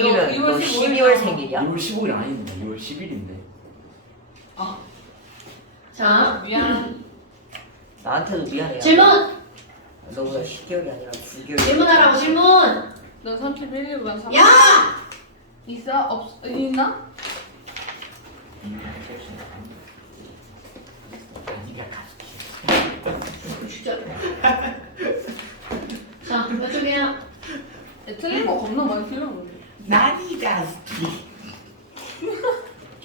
생일이면 너 12월 생일이야? 2월 15일 아닌데 2월 10일인데. 자, 미안. 나한테도 미안해. 질문! 너보다 10개월이 아니라 9개월. 질문하라고 질문! 너 31일간 3. 야! 있어? 있나? 진짜. 자, 몇 쪽이야? 틀린 거 겁나 많이 틀렸는데. 나니가 스키.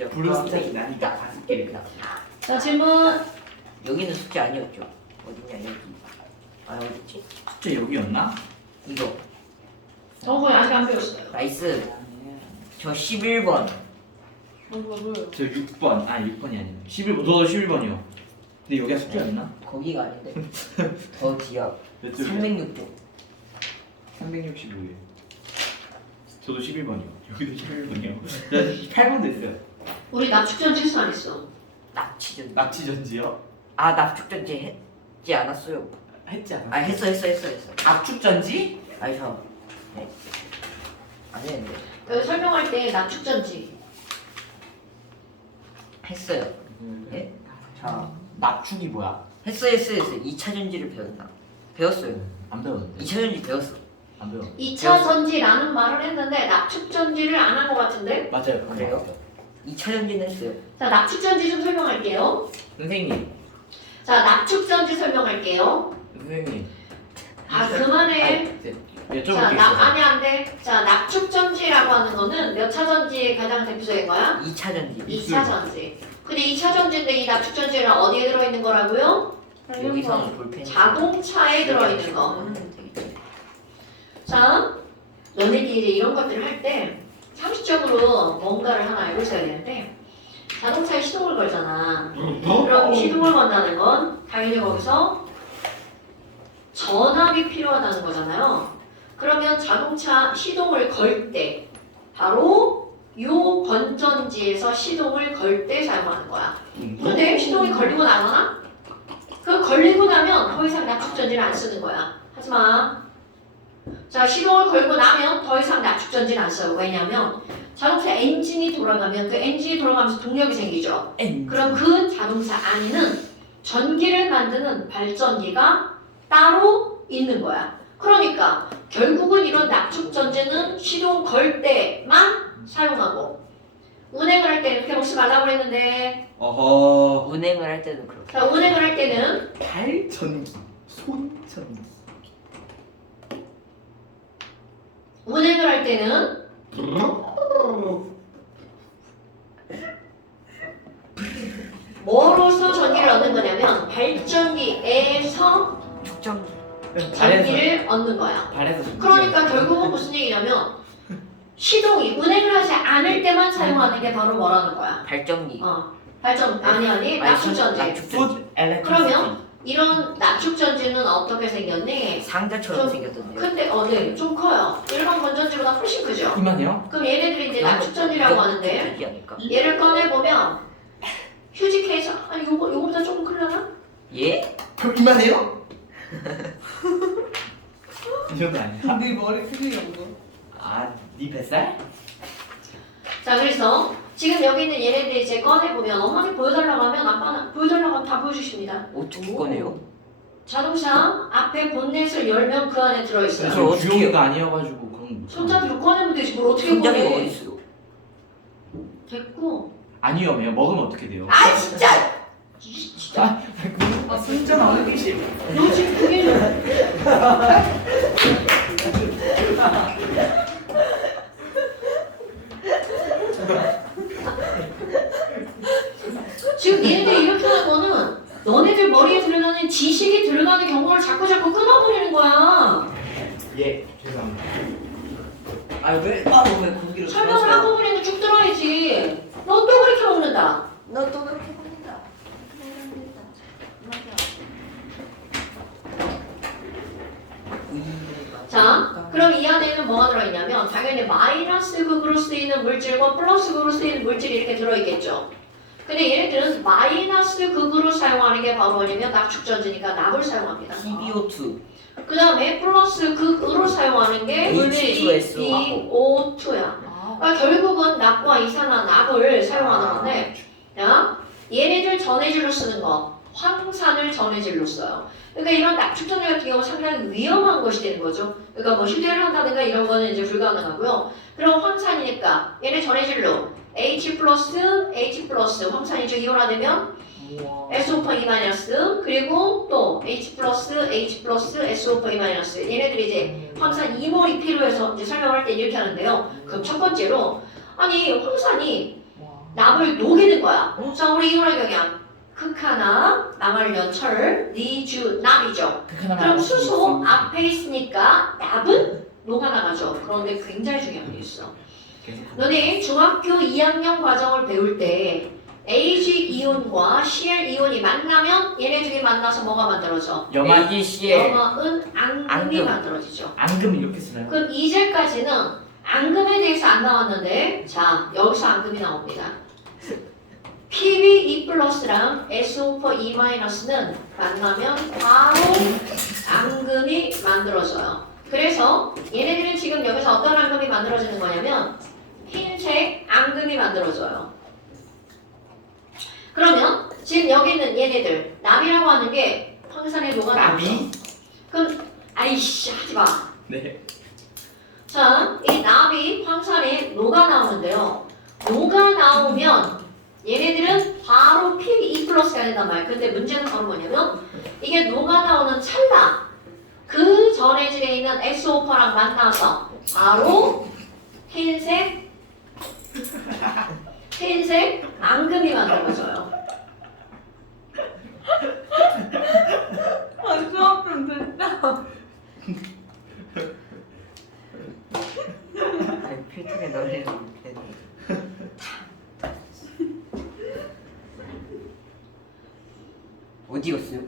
브루스타기 나니가 다섯 개입니다. 자, 질문! 여기는 숙제 아니었죠? 어디냐 여기. 아 어딨지? 숙제 여기였나? 이거. 저거 아직 안 배웠어요. 나이스. 저 11번. 뭐예요? 저 6번. 아 6번이 아니네. 11번. 너도 11번이요. 근데 여기가 숙제였나? 거기가 아닌데. 더 뒤야. 몇 쪽이야? 306쪽. 365일. 저도 11번이요. 여기도 11번이요. 저 8번도 있어요. 우리 납축전 실수 안 했어. 납치전. 납치전지요? 아 납축전지 했지 않았어요? 했지 않았어요? 아 했어. 압축전지? 아니 저. 네. 안 했는데. 여기 설명할 때 납축전지. 했어요. 예? 자. 납축이 뭐야? 했어. 2차 전지를 배웠나? 배웠어요. 안 배웠는데. 2차 전지 배웠어. 안 배웠. 2차 전지라는 말을 했는데 납축전지를 안 한 것 같은데? 맞아요. 그래요? 2차 전지는 했어요. 자, 납축전지 좀 설명할게요. 선생님. 자, 납축전지 설명할게요. 선생님. 아, 그만해. 네. 자, 여쭤볼 게 있어요. 아니 안 돼. 자, 납축전지라고 하는 거는 몇 차 전지의 가장 대표적인 거야? 2차 전지. 2차 전지. 근데 2차 전지인데 이 납축전지는 어디에 들어있는 거라고요? 여기서 볼펜. 자동차에 들어있는 거. 자, 너네들이 이제 이런 것들을 할 때 상식적으로 뭔가를 하나 알고 있어야 되는데 자동차에 시동을 걸잖아. 그럼 시동을 건다는 건 당연히 거기서 전압이 필요하다는 거잖아요. 그러면 자동차 시동을 걸 때 바로 요 건전지에서 시동을 걸 때 사용하는 거야. 근데 시동이 걸리고 나거나 그 걸리고 나면 더 이상 납축전지를 안 쓰는 거야. 하지마. 자, 시동을 걸고 나면 더 이상 납축전지는 안 써요. 왜냐하면 자동차 엔진이 돌아가면 그 엔진이 돌아가면서 동력이 생기죠. 그럼 그 자동차 안에는 전기를 만드는 발전기가 따로 있는 거야. 그러니까 결국은 이런 납축전지는 시동 걸 때만 사용하고 운행을 할 때 이렇게 먹지 말라고 그랬는데 어허. 운행을 할 때도 그렇게. 자, 운행을 할 때는 발전기. 손전기. 운행을 할 때는 뭐로서 전기를 얻는 거냐면 발전기에서 축전. 전기를 얻는 거야. 발에서. 그러니까 결국은 무슨 얘기냐면 시동이 운행을 하지 않을 때만 사용하는 게 바로 뭐라는 거야. 발전기. 발전 아니 납축전지. 납축전지. 그러면 이런 납축전지는 어떻게 생겼니? 상자처럼 좀 생겼던데요. 근데 네, 좀 커요. 일반 건전지보다 훨씬 크죠. 이만해요? 그럼 얘네들이 이제 납축전지라고 하는데 전지 아닐까? 얘를 꺼내 보면 휴지 케이스 아니 요거보다 조금 크려나? 예? 그럼 이만해요? 이 정도 아니야? 네 머리 크기 정도. 아, 네 뱃살? 자, 그래서 지금 여기 있는 얘네들 이제 꺼내보면 엄마한테 보여달라고 하면 아빠는 보여달라고 하면 다 보여주십니다. 어떻게 꺼내요? 자동차 앞에 본넷을 열면 그 안에 들어있어요. 그럼 저 어떻게 주용이가 아니어가지고 그런 거. 손잡이로 꺼내면 되지 뭘 어떻게 손잡이가 꺼내. 어딨어요? 됐고. 안 위험해요. 먹으면 어떻게 돼요? 아 진짜! 진짜. 아 진짜 나오기 싫어. 너 지금 그게 좀... 지금 얘네들이 이렇게 하는 거는 너네들 머리에 들어가는 지식이 들어가는 경우를 자꾸 끊어버리는 거야. 예, 죄송합니다. 아왜 거기로 설명을 하고 그랬는데 쭉 들어야지. 너 또 그렇게 먹는다. 너또 그렇게 먹는다. 자, 그럼 이 안에는 뭐가 들어있냐면 당연히 마이너스 극으로 쓰이는 물질과 플러스 극으로 쓰이는 물질이 이렇게 들어있겠죠. 근데 얘네들은 마이너스 극으로 사용하는 게 바로 뭐냐면 납축전지니까 납을 사용합니다. TbO2. 그 다음에 플러스 극으로 사용하는 게 H2SO. H2O2야. 그러니까 결국은 납과 이산화납을 사용하는 건데, 야, 얘네들 전해질로 쓰는 거, 황산을 전해질로 써요. 그러니까 이런 납축전해 같은 경우 상당히 위험한 것이 되는 거죠. 그러니까 뭐 휴대를 한다든가 이런 거는 이제 불가능하고요. 그럼 황산이니까 얘네 전해질로 H 플러스 황산이죠. 이온화되면 SO4E- 그리고 또 H 플러스 SO4E- 얘네들이 이제 황산 2몰이 필요해서 이제 설명할 때 이렇게 하는데요. 그럼 첫 번째로 아니 황산이 납을 녹이는 거야. 자 우리 이온화 경향 극하나 남활련 철 니주 납이죠. 그럼 수소 앞에 있으니까 납은 녹아나가죠. 그런데 굉장히 중요한 게 있어. 너네 중학교 2학년 과정을 배울 때 Ag 이온과 Cl 이온이 만나면 얘네 둘이 만나서 뭐가 만들어져? 염화기 CL. 염화은 앙금이 앙금. 만들어지죠. 앙금 이렇게 쓰나요? 그럼 이제까지는 앙금에 대해서 안 나왔는데 자 여기서 앙금이 나옵니다. PbE+랑 SO4E-는 만나면 바로 앙금이 만들어져요. 그래서 얘네들은 지금 여기서 어떤 앙금이 만들어지는 거냐면 흰색 앙금이 만들어져요. 그러면 지금 여기 있는 얘네들 납이라고 하는 게 황산에 녹아나죠. 그럼 아이씨 하지마. 네. 자, 이 납이 황산에 녹아나오는데요. 녹아나오면 얘네들은 바로 PbE+가 된단 말이에요. 근데 문제는 바로 뭐냐면 이게 녹아나오는 찰나 그 전해질에 있는 SO4랑 만나서 바로 흰색 앙금이 만들어져요. 아, 수학은 진짜. 필통에 넣으려는 게 어디 갔어요?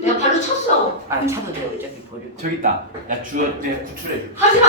내가 발로 쳤어. 아 차도 내가 어차피 버릴. 저기 있다. 야 주어 내 구출해. 하지 마.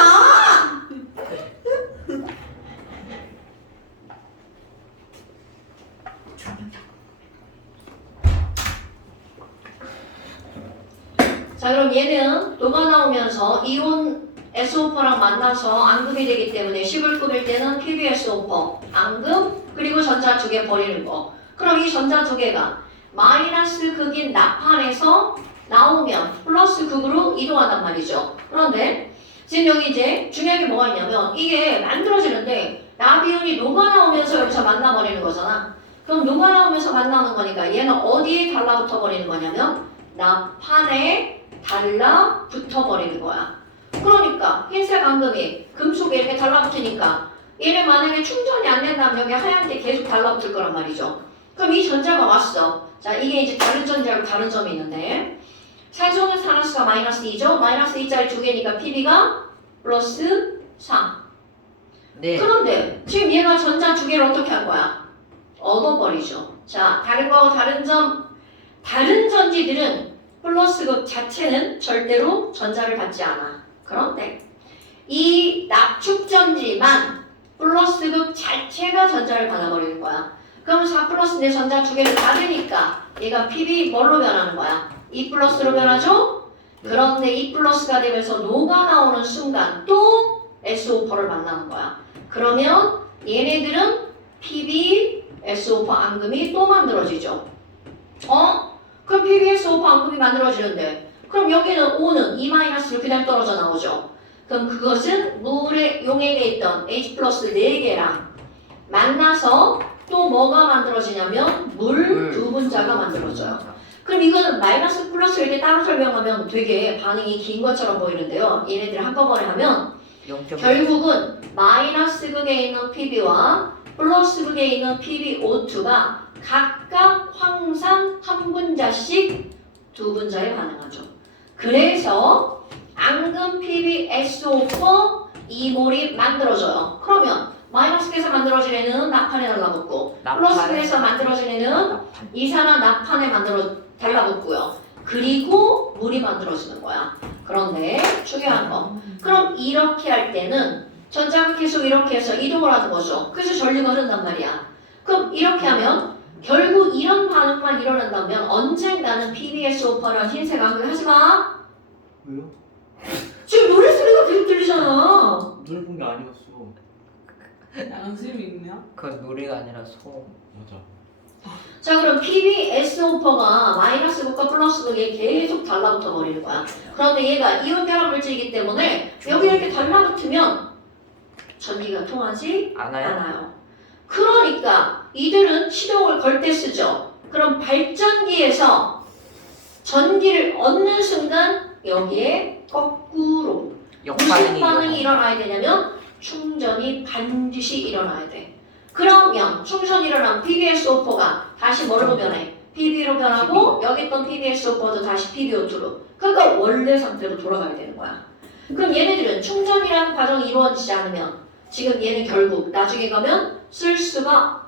자 그럼 얘는 녹아나오면서 이온 SO4랑 만나서 앙금이 되기 때문에 식을 꾸밀 때는 PbSO4 앙금 그리고 전자 두 개 버리는 거. 그럼 이 전자 두 개가 마이너스 극인 납판에서 나오면 플러스 극으로 이동한단 말이죠. 그런데 지금 여기 이제 중요한 게 뭐가 있냐면 이게 만들어지는데 나비온이 녹아나오면서 여기서 만나버리는 거잖아. 그럼 녹아나오면서 만나는 거니까 얘는 어디에 달라붙어 버리는 거냐면 납판에 달라붙어 버리는 거야. 그러니까 흰색 앙금이 금속에 이렇게 달라붙으니까 얘는 만약에 충전이 안 된다면 여기 하얀게 계속 달라붙을 거란 말이죠. 그럼 이 전자가 왔어. 자 이게 이제 다른 전자하고 다른 점이 있는데 산소는 산화수가 마이너스 2죠. 마이너스 2짜리 두 개니까 Pb가 플러스 3. 네. 그런데 지금 얘가 전자 두 개를 어떻게 한 거야? 얻어버리죠. 자 다른 거하고 다른 점 다른 전지들은 플러스 극 자체는 절대로 전자를 받지 않아. 그런데 이 납축전지만 플러스 극 자체가 전자를 받아버리는 거야. 그럼 4 플러스인데 전자 두 개를 받으니까 얘가 Pb 뭘로 변하는 거야? E 플러스로 변하죠? 그런데 E 플러스가 되면서 녹아나오는 순간 또 SO4를 만나는 거야. 그러면 얘네들은 Pb, SO4 앙금이 또 만들어지죠. 그럼 PbSO4 앙금이 만들어지는데 그럼 여기는 O는 E-로 그냥 떨어져 나오죠. 그럼 그것은 물의 용액에 있던 H 플러스 4개랑 만나서 또 뭐가 만들어지냐면 물 두 분자가 만들어져요. 그럼 이거는 마이너스 플러스 이렇게 따로 설명하면 되게 반응이 긴 것처럼 보이는데요. 얘네들 한꺼번에 하면 0.5. 결국은 마이너스 극에 있는 Pb와 플러스 극에 있는 PbO2가 각각 황산 한 분자씩 두 분자에 반응하죠. 그래서 앙금 PbSO4 2몰이 만들어져요. 그러면 마이너스에서 만들어진 애는 납판에 달라붙고 플러스에서 만들어진 애는 이산화 납판에 달라붙고요. 그리고 물이 만들어지는 거야. 그런데 중요한 거. 그럼 이렇게 할 때는 전자가 계속 이렇게 해서 이동을 하는 거죠. 그래서 전류가 흐른단 말이야. 그럼 이렇게 하면 결국 이런 반응만 일어난다면 언젠가는 PbSO4랑 흰색 앙금 하지 마. 왜요? 지금 노래 소리가 계속 들리잖아. 노래 본 게 아니었어. 양심이 있냐? 그건 노래가 아니라 소음. 맞아. 자, 그럼 PbSO4가 마이너스 극과 플러스 극에 계속 달라붙어 버리는 거야. 그런데 얘가 이온 결합 물질이기 때문에 여기 이렇게 달라붙으면 전기가 통하지 않아요? 않아요. 그러니까 이들은 시동을 걸 때 쓰죠. 그럼 발전기에서 전기를 얻는 순간 여기에 거꾸로 무슨 반응이 일어나야 되냐면 충전이 반드시 일어나야 돼. 그러면 충전이 일어난 PbSO4가 다시 뭐로 변해? Pb로 변하고 여기 있던 PbSO4도 다시 PbO2로. 그러니까 원래 상태로 돌아가야 되는 거야. 그럼 얘네들은 충전이라는 과정이 이루어지지 않으면 지금 얘는 결국 나중에 가면 쓸 수가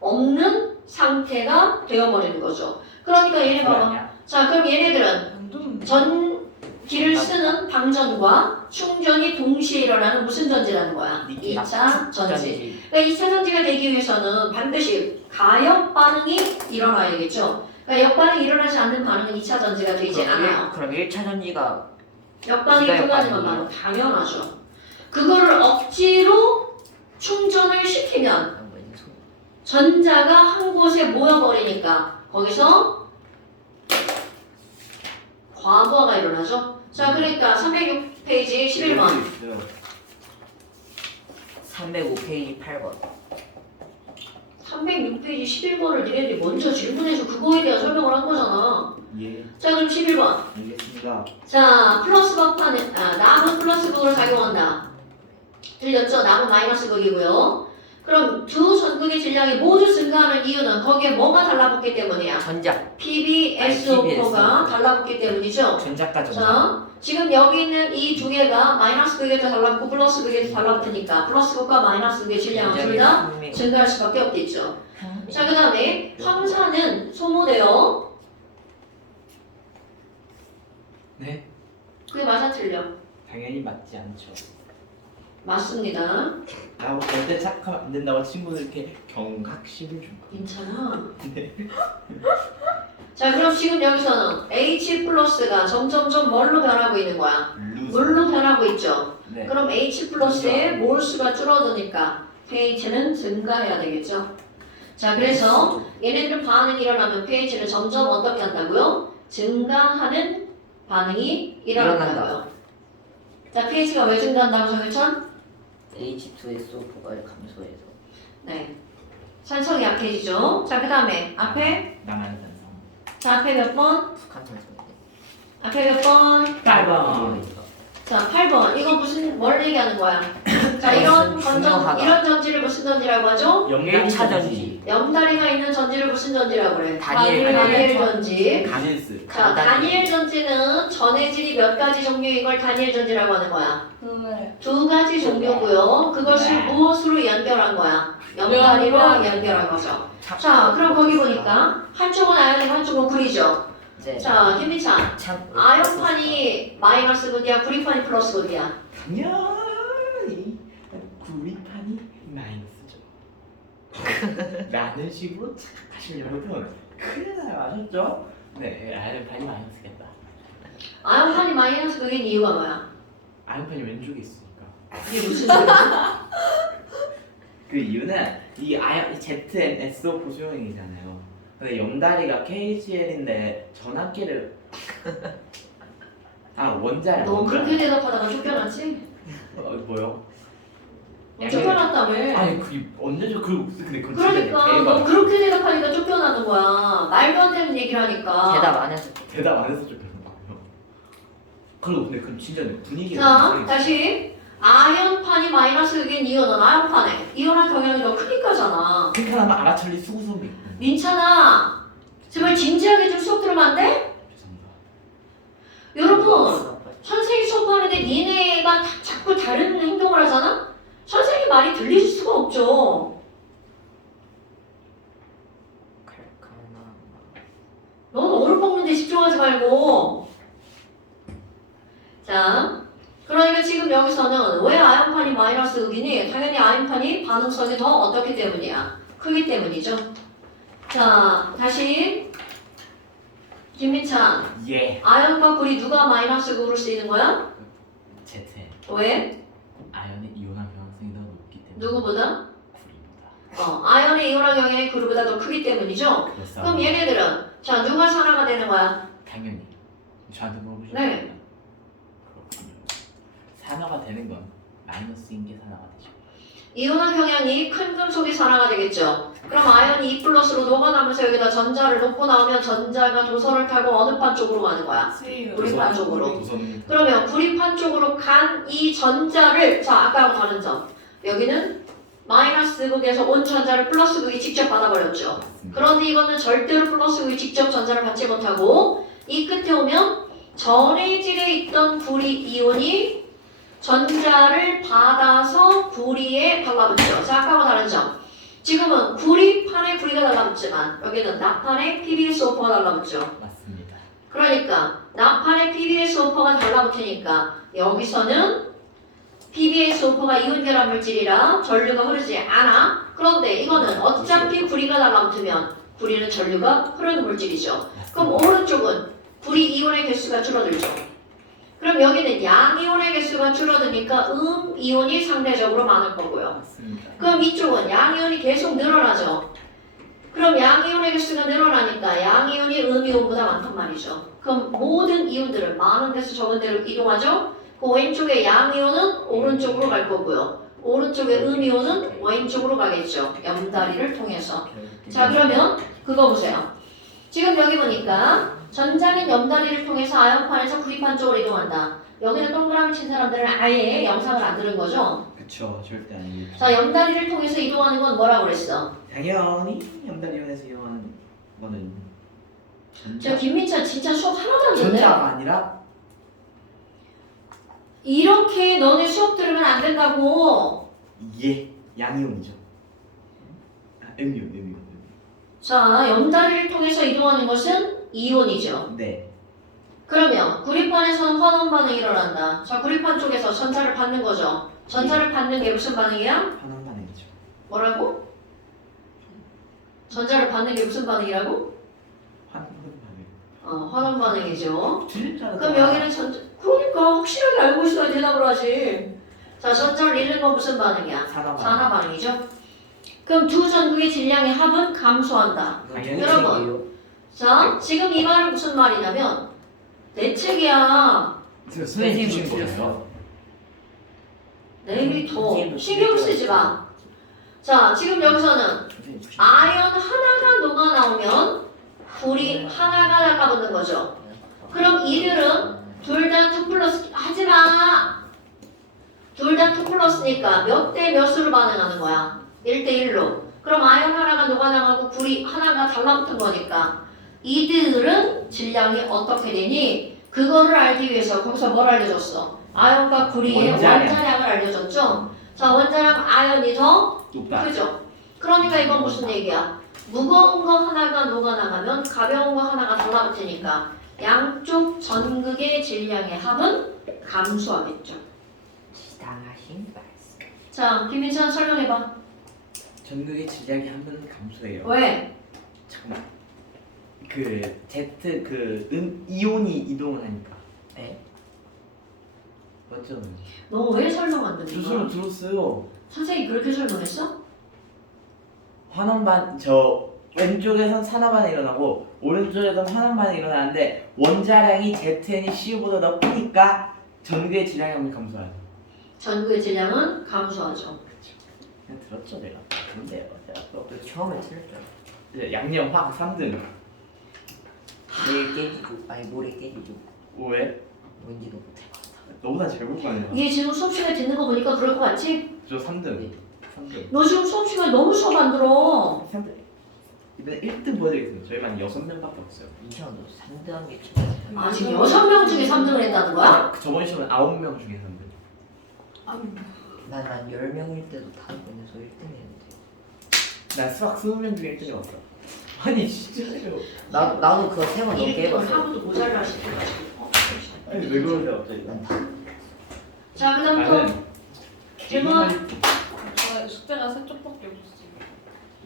없는 상태가 되어버리는 거죠. 그러니까 얘네 봐봐. 자, 그럼 얘네들은 완전 전기를 쓰는 방전과 충전이 동시에 일어나는 무슨 전지라는 거야? 2차 전지. 그러니까 2차 전지가 되기 위해서는 반드시 가역 반응이 일어나야겠죠. 그러니까 역반응이 일어나지 않는 반응은 2차 전지가 되지 않아요. 그럼 1차 전지가 역반응이 기가 불가능한 역반응이에요? 반응 당연하죠. 그거를 억지로 충전을 시키면 전자가 한 곳에 모여버리니까 거기서 과부하가 일어나죠. 자, 그러니까 306페이지 11번. 305페이지 8번. 306페이지 11번을 니네들이 먼저 질문해서 그거에 대한 설명을 한 거잖아. 예. 자, 그럼 11번. 알겠습니다. 자, 플러스 극판은 남은 플러스 극을 사용한다. 들렸죠? 남은 마이너스 극이고요. 그럼 두 전극의 질량이 모두 증가하는 이유는 거기에 뭐가 달라붙기 때문이야? 전자. PbSO4가 달라붙기 때문이죠. 전자가 전자. 자, 지금 여기 있는 이 두 개가 마이너스 극에도 달라붙고 플러스 극에도 달라붙으니까 플러스 극과 마이너스 극의 질량은 둘 다 증가할 수밖에 없겠죠. 자, 그 다음에 황산은 소모되어 네. 그게 맞아 틀려? 당연히 맞지 않죠. 맞습니다. 나하고 절대 착하면 안 된다고 친구들 이렇게 경각심을 준 거. 괜찮아. 네. 자, 그럼 지금 여기서는 H 플러스가 점점점 뭘로 변하고 있는 거야? 루즈. 물로 변하고 있죠. 네. 그럼 H 플러스의 몰수가 줄어드니까 pH는 증가해야 되겠죠. 자, 그래서 얘네들은 반응이 일어나면 pH는 점점 어떻게 한다고요? 증가하는 반응이 일어난다고요. 자, pH가 왜 증가한다고 정해천? H2SO4가 감소해서. 네. 산성이 약해지죠. 자, 그 다음에 앞에 나가는 단성. 자, 앞에 몇 번? 북한 선수인데. 앞에 몇 번? 8번. 자, 8번. 이거 무슨 뭘 얘기하는 거야? 자, 이런 중요하다. 이런 전지를 무슨 전지라고 하죠? 1차 전지. 염다리가 있는 전지를 무슨 전지라고 그래? 다니엘 전지. 가넨스. 자, 다니엘 전지는 전해질이 몇 가지 종류인 걸 다니엘 전지라고 하는 거야. 네. 두 가지 종류고요. 그것을 무엇으로 연결한 거야? 염다리로 연결한 거죠. 자, 그럼 거기 보니까 한쪽은 아연이고 한쪽은 구리죠. 네. 자, 김미찬. 참. 아연판이 마이너스 극이야, 구리판이 플러스 극이야. 당연히 구리판이 마이너스죠. 라는 식으로 착각하시면 여러분 큰일 나요. 아셨죠? 네, 아연판이 마이너스겠다. 아연판이 마이너스 극인 이유가 뭐야? 아연판이 왼쪽에 있으니까. 이게 무슨 소리야? 그 이유는 이 아연 ZnSO4 수용액이잖아요. 근데 염다리가 KCl인데 전압기를 원자야. 너 그렇게 대답하다가 쫓겨났지? 뭐요? 쫓겨났다며. 아니 그게 언제죠? 근데 그건 그러니까 진짜 너 대박. 그렇게 대답하니까 쫓겨나는 거야. 말도 안 되는 얘기를 하니까. 대답 안 해서. 대답 안 해서 쫓겨난 거예요. 그리고 근데 그럼 진짜 분위기가 자, 굉장히 다시. 아연판이 마이너스 극인 이유는 아연판에 이온할 경향이 더 크니까잖아. 핑크라면 알아차릴 수구성비. 민찬아, 제발 진지하게 좀 수업 들으면 안 돼? 죄송합니다. 여러분, 선생님 수업하는데 니네가 자꾸 다른 행동을 하잖아? 선생님 말이 들릴 수가 없죠. 칼칼나. 너는 얼음 먹는데 집중하지 말고. 자, 그러니까 지금 여기서는 왜 아연판이 마이너스 극이니? 당연히 아연판이 반응성이 더 어떻기 때문이야? 크기 때문이죠. 자, 다시 김민찬, 예. 아연과 불이 누가 마이너스 극으로 쓰이는 거야? Z. 왜? 아연의 이온화 경향성이 더 높기 때문에. 누구보다? 구리보다. 아연의 이온화 경향이 그룹보다 더 크기 때문이죠? 그래서 그럼 얘네들은 자 누가 산화가 되는 거야? 당연히 저한테 물어보셨죠? 네. 그렇군요. 산화가 되는 건 마이너스인 게 산화가 되죠. 이온화 경향이 큰 금속이 산화가 되겠죠. 그럼 아연이 2 플러스로 녹아나면서 여기다 전자를 놓고 나오면 전자가 도선을 타고 어느 판 쪽으로 가는 거야? 세요. 구리판 쪽으로. 도선. 그러면 구리판 쪽으로 간 이 전자를 자 아까하고 다른 점 여기는 마이너스 극에서 온 전자를 플러스 극이 직접 받아버렸죠. 그런데 이거는 절대로 플러스 극이 직접 전자를 받지 못하고 이 끝에 오면 전해질에 있던 구리 이온이 전자를 받아서 구리에 달라붙죠. 자 아까하고 다른 점 지금은 구리판에 구리가 달라붙지만 여기는 납판에 PbSO4가 달라붙죠. 맞습니다. 그러니까 납판에 PbSO4가 달라붙으니까 여기서는 PbSO4가 이온 결합 물질이라 전류가 흐르지 않아. 그런데 이거는 어차피 구리가 달라붙으면 구리는 전류가 흐르는 물질이죠. 그럼 오른쪽은 구리 이온의 개수가 줄어들죠. 그럼 여기는 양이온의 개수가 줄어드니까 이온이 상대적으로 많을 거고요. 맞습니다. 그럼 이쪽은 양이온이 계속 늘어나죠. 그럼 양이온의 개수가 늘어나니까 양이온이 이온보다 많단 말이죠. 그럼 모든 이온들은 많은 데서 적은 데로 이동하죠. 그 왼쪽에 양이온은 오른쪽으로 갈 거고요. 오른쪽에 이온은 왼쪽으로 가겠죠. 염다리를 통해서. 자 그러면 그거 보세요. 지금 여기 보니까 전자는 염다리를 통해서 아연판에서 구리판 쪽으로 이동한다. 여기는 동그라미 친 사람들은 아예 영상을 안 들은 거죠. 그쵸, 절대 아니겠죠. 자 염다리를 통해서 이동하는 건 뭐라고 그랬어? 당연히 염다리온에서 이용하는 거는 저 김민찬 진짜 수업 하나도 안 듣네. 전자가 아니라 이렇게 너네 수업 들으면 안 된다고. 예, 양이온이죠. 음이온. 자 염다리를 통해서 이동하는 것은 이온이죠. 네. 그러면 구리판에서는 환원 반응이 일어난다. 자 구리판 쪽에서 전자를 받는 거죠. 전자를 받는 게 무슨 반응이야? 환원 반응이죠. 뭐라고? 전자를 받는 게 무슨 반응이라고? 환원 반응. 환원 반응이죠. 진짜. 그럼 여기는 전자. 그러니까 확실하게 알고 있어야 대답을 하지. 자 전자를 잃는 건 무슨 반응이야? 산화 반응이죠. 그럼 두 전극의 질량의 합은 감소한다. 여러분. 자 지금 이 말은 무슨 말이냐면 내 책이야. 선생님 주신 거였어. 내일이 더 신경 쓰지 마. 자 지금 여기서는 아연 하나가 녹아 나오면 불이 하나가 나가붙는 거죠. 그럼 이들은 둘 다 2 플러스 하지마. 둘 다 2 플러스니까 몇 대 몇으로 반응하는 거야? 1대 1로. 그럼 아연 하나가 녹아나가고 불이 하나가 달라붙은 거니까 이들은 질량이 어떻게 되니? 그거를 알기 위해서 거기서 뭘 알려줬어? 아연과 구리의 원자량을 알려줬죠? 자 원자량 아연이 더 높다. 크죠? 그러니까 이건 무슨 얘기야? 무거운 거 하나가 녹아나가면 가벼운 거 하나가 달라붙으니까 양쪽 전극의 질량의 합은 감소하겠죠. 당하신 말씀. 자 김민찬 설명해봐. 전극의 질량이 한 번 감소해요. 왜? 잠깐만. 그 Z 이온이 이동을 하니까. 네. 맞죠? 너 왜 설명 안 주소로 듣는 거야? 들었어요. 선생님이 그렇게 설명했어? 저 왼쪽에선 산화 반응이 일어나고 오른쪽에선 환원 반응이 일어나는데 원자량이 ZN이 CU보다 더 크니까 전극의 질량이 한번 감소하죠. 전구의 질량은 감소하죠. 그냥 들었죠 내가. 근데요 제가 또 너 처음에 틀렸잖아. 이제 양념 화학 3등. 내일 깨지고 아니 모레 깨지고 왜? 뭔지도 못해. 너보다 잘 볼 거 아니야. 얘 지금 수업 시간에 듣는 거 보니까 그럴 것 같지? 저 3등. 3등. 너 지금 수업 시간에 너무 수업 안 들어. 3등. 이번에 1등 보여드리겠습니다. 저희만 6명밖에 없어요. 이상한 너 3등한 게 진짜. 아 지금 6명 중에 3등을 했다는 거야? 저번 시험은 9명 중에 3등. 난 10명일 때도 다 보내서 1등 했는데. 난 수학 20명 중에 1등이 없어. 아니 진짜요. 나도 그거 3번 넘게 이렇게 해봤어. 하고도 모자라 싶어가지고. 아니 왜 그러세요 갑자기? 난 다. 자 그다음 또 질문. 저 숙제가 3쪽밖에 없었어요.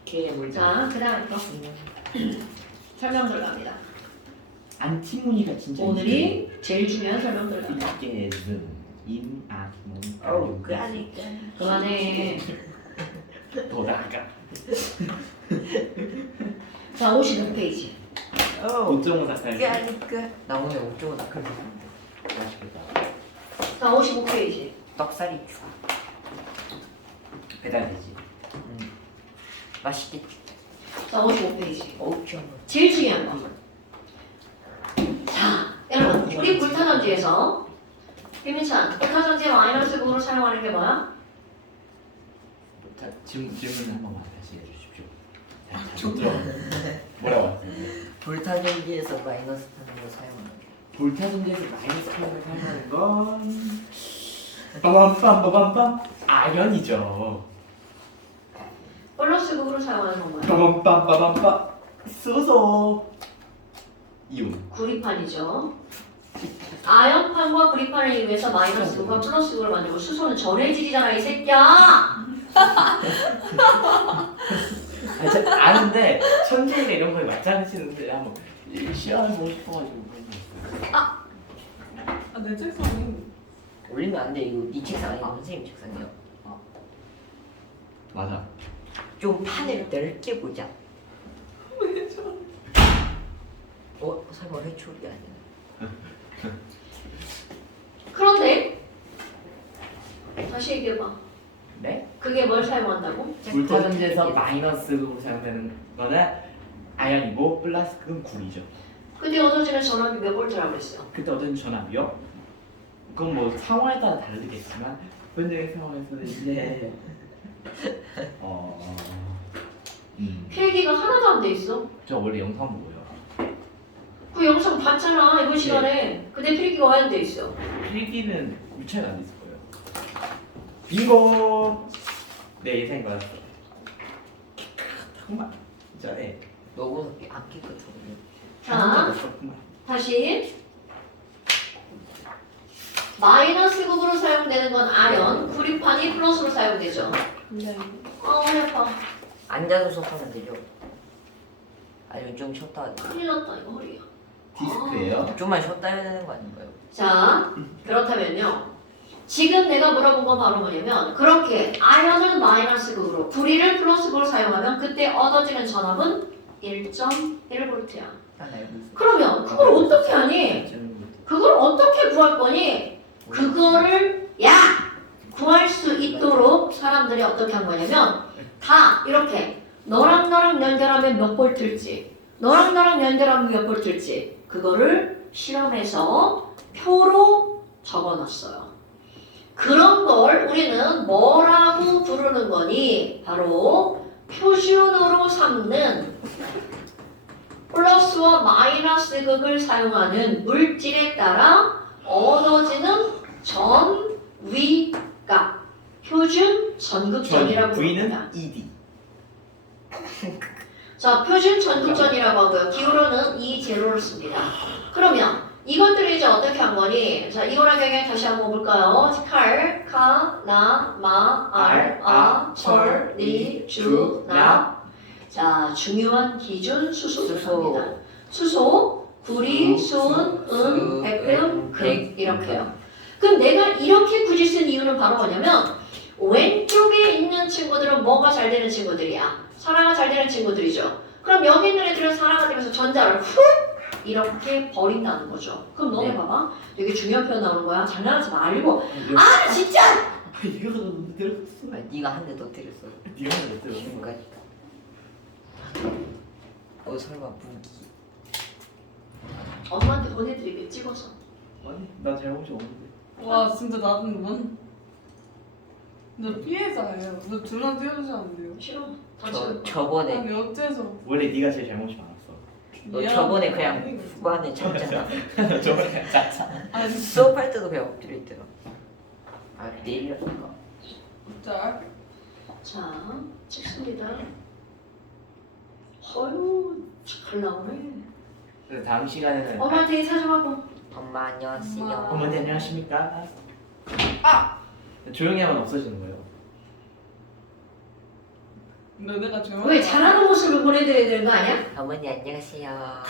K의 물자. 자 그다음 또 설명 들어갑니다. 안티모니가 진짜 오늘이 제일 중요한 설명들. 빅게즘 임아몬 그 아니까. 그만해. 도다가 자, 56페이지. 5.5 그 닭갈비 아니까. 나 오늘 옥종은 닭갈비. 맛있겠다. 자, 55페이지. 떡살이 추가. 배달되지. 맛있겠지. 자, 55페이지. 옥종. 제일 중요한 거. 자, 여러분, 우리 불타전지에서 김민찬, 불타전지의 마이너스 부호로 사용하는 게 뭐야? 자, 질문 한 번만 다시 해주십시오. 잘 들어. 뭐라고 하세요? 불타전지에서 마이너스 탄을 사용하는 게. 볼타전지에서 마이너스 칼을 사용하는 건 빠밤빰 아연이죠. 플러스 부호로 사용하는 건 뭐야? 빠밤빰 수소 이온. 구리판이죠. 아연판과 구리판을 이용해서 마이너스 부호가 플러스 부호를 만들고 수소는 전해질이잖아, 이 새끼야! 아는데 천재가 이런 거에 맞지 않으시는데 한번 시험해보고 싶어가지고 그런 거. 아, 내 책상이 올리면 안 돼. 이거 네 책상 아니고 선생님 책상이요. 맞아. 좀 판을 넓게 보자. 왜 저? 설마 회초리 아니야? 그런데 다시 얘기해봐. 네? 그게 뭘 사용한다고? 불타전지에서 마이너스로 사용되는 거는 아연이고 플러스는 굴이죠. 근데 얻어지는 전압이 몇 볼트라고 그랬어요? 그때 얻은 전압이요? 그건 뭐 상황에 따라 다르겠지만 현재 상황에서는 이제 필기가 하나도 안 돼 있어. 저 원래 영상 보고요. 그 영상 봤잖아, 이번 시간에. 근데 필기가 왜 안 돼 있어? 필기는 유치원 안 있을 거예요. 빙고. 내 예상인 거였어. 정말 잘해. 너무 안 깨끗하고. 자, 다시. 마이너스 극으로 사용되는 건 아연, 구리판이 플러스로 사용되죠. 네. 허리 아파. 앉아서 수업하면 되죠. 아니면 좀 쉬었다 하자. 큰일 났다, 이거 허리야. 디스크예요? 좀만 쉬었다 해야 되는 거 아닌가요? 자, 그렇다면요. 지금 내가 물어본 건 바로 뭐냐면 그렇게 아연은 마이너스 극으로 구리를 플러스 극으로 사용하면 그때 얻어지는 전압은 1.1V야. 그러면 그걸 어떻게 하니? 그걸 어떻게 구할 거니? 그거를 구할 수 있도록 사람들이 어떻게 한 거냐면 다 이렇게 너랑 나랑 연결하면 몇 볼트일지 너랑 나랑 연결하면 몇 볼트일지 그거를 실험해서 표로 적어놨어요. 그런 걸 우리는 뭐라고 부르는 거니? 바로 표준으로 삼는 플러스와 마이너스 극을 사용하는 물질에 따라 얻어지는 전위값 표준 전극전이라고 V는 부릅니다. ED. 자, 표준 전극전이라고 하고요. 기울어는 E0를 씁니다. 그러면 이것들을 이제 어떻게 한 거니? 자, 이거랑 경향 다시 한번 볼까요? 칼, 카, 나, 마, 알, 아, 철, 리, 주, 나. 자, 중요한 기준 수소 들어갑니다. 수소, 구리, 수은, 백금, 금 이렇게요. 그럼 내가 이렇게 굳이 쓴 이유는 바로 뭐냐면 왼쪽에 있는 친구들은 뭐가 잘 되는 친구들이야? 산화가 잘 되는 친구들이죠. 그럼 여기 있는 애들은 산화가 되면서 전자를 훅 이렇게 버린다는 거죠. 그럼 너네 네. 봐봐. 되게 중요한 표현 나오는 거야. 장난하지 말고. 아 진짜! 이거 너무 때렸어. 아니, 네가 한 대 더 때렸어. 네가 왜 때렸어? 지금까지. 설마 무기. 엄마한테 보내드리게 찍어서. 아니 나 잘못이 없는데. 와, 진짜 나는 뭔? 너 피해자예요. 너 둘만 띄워주면 안 돼요. 싫어. 다 찍어. 저번에 아니 어째서? 원래 네가 제일 잘못이 많았어. 너 미안해. 저번에 그냥 후반에 참잖아. 저번에 짜차. 아니 수업할 때도 그냥 엎드려 있더라. 아 내일이었을까? 진짜. 자, 찍습니다. 어휴, 잘 나오네. 그래서 다음 시간에는 엄마한테 인사 좀 하고. 엄마 안녕하세요. 엄마. 어머니 안녕하십니까? 아! 조용히 하면 없어지는 거예요. 너네가 조용히. 왜 잘하는 모습을 보내드려야 되는 거 아니야? 어머니 안녕하세요.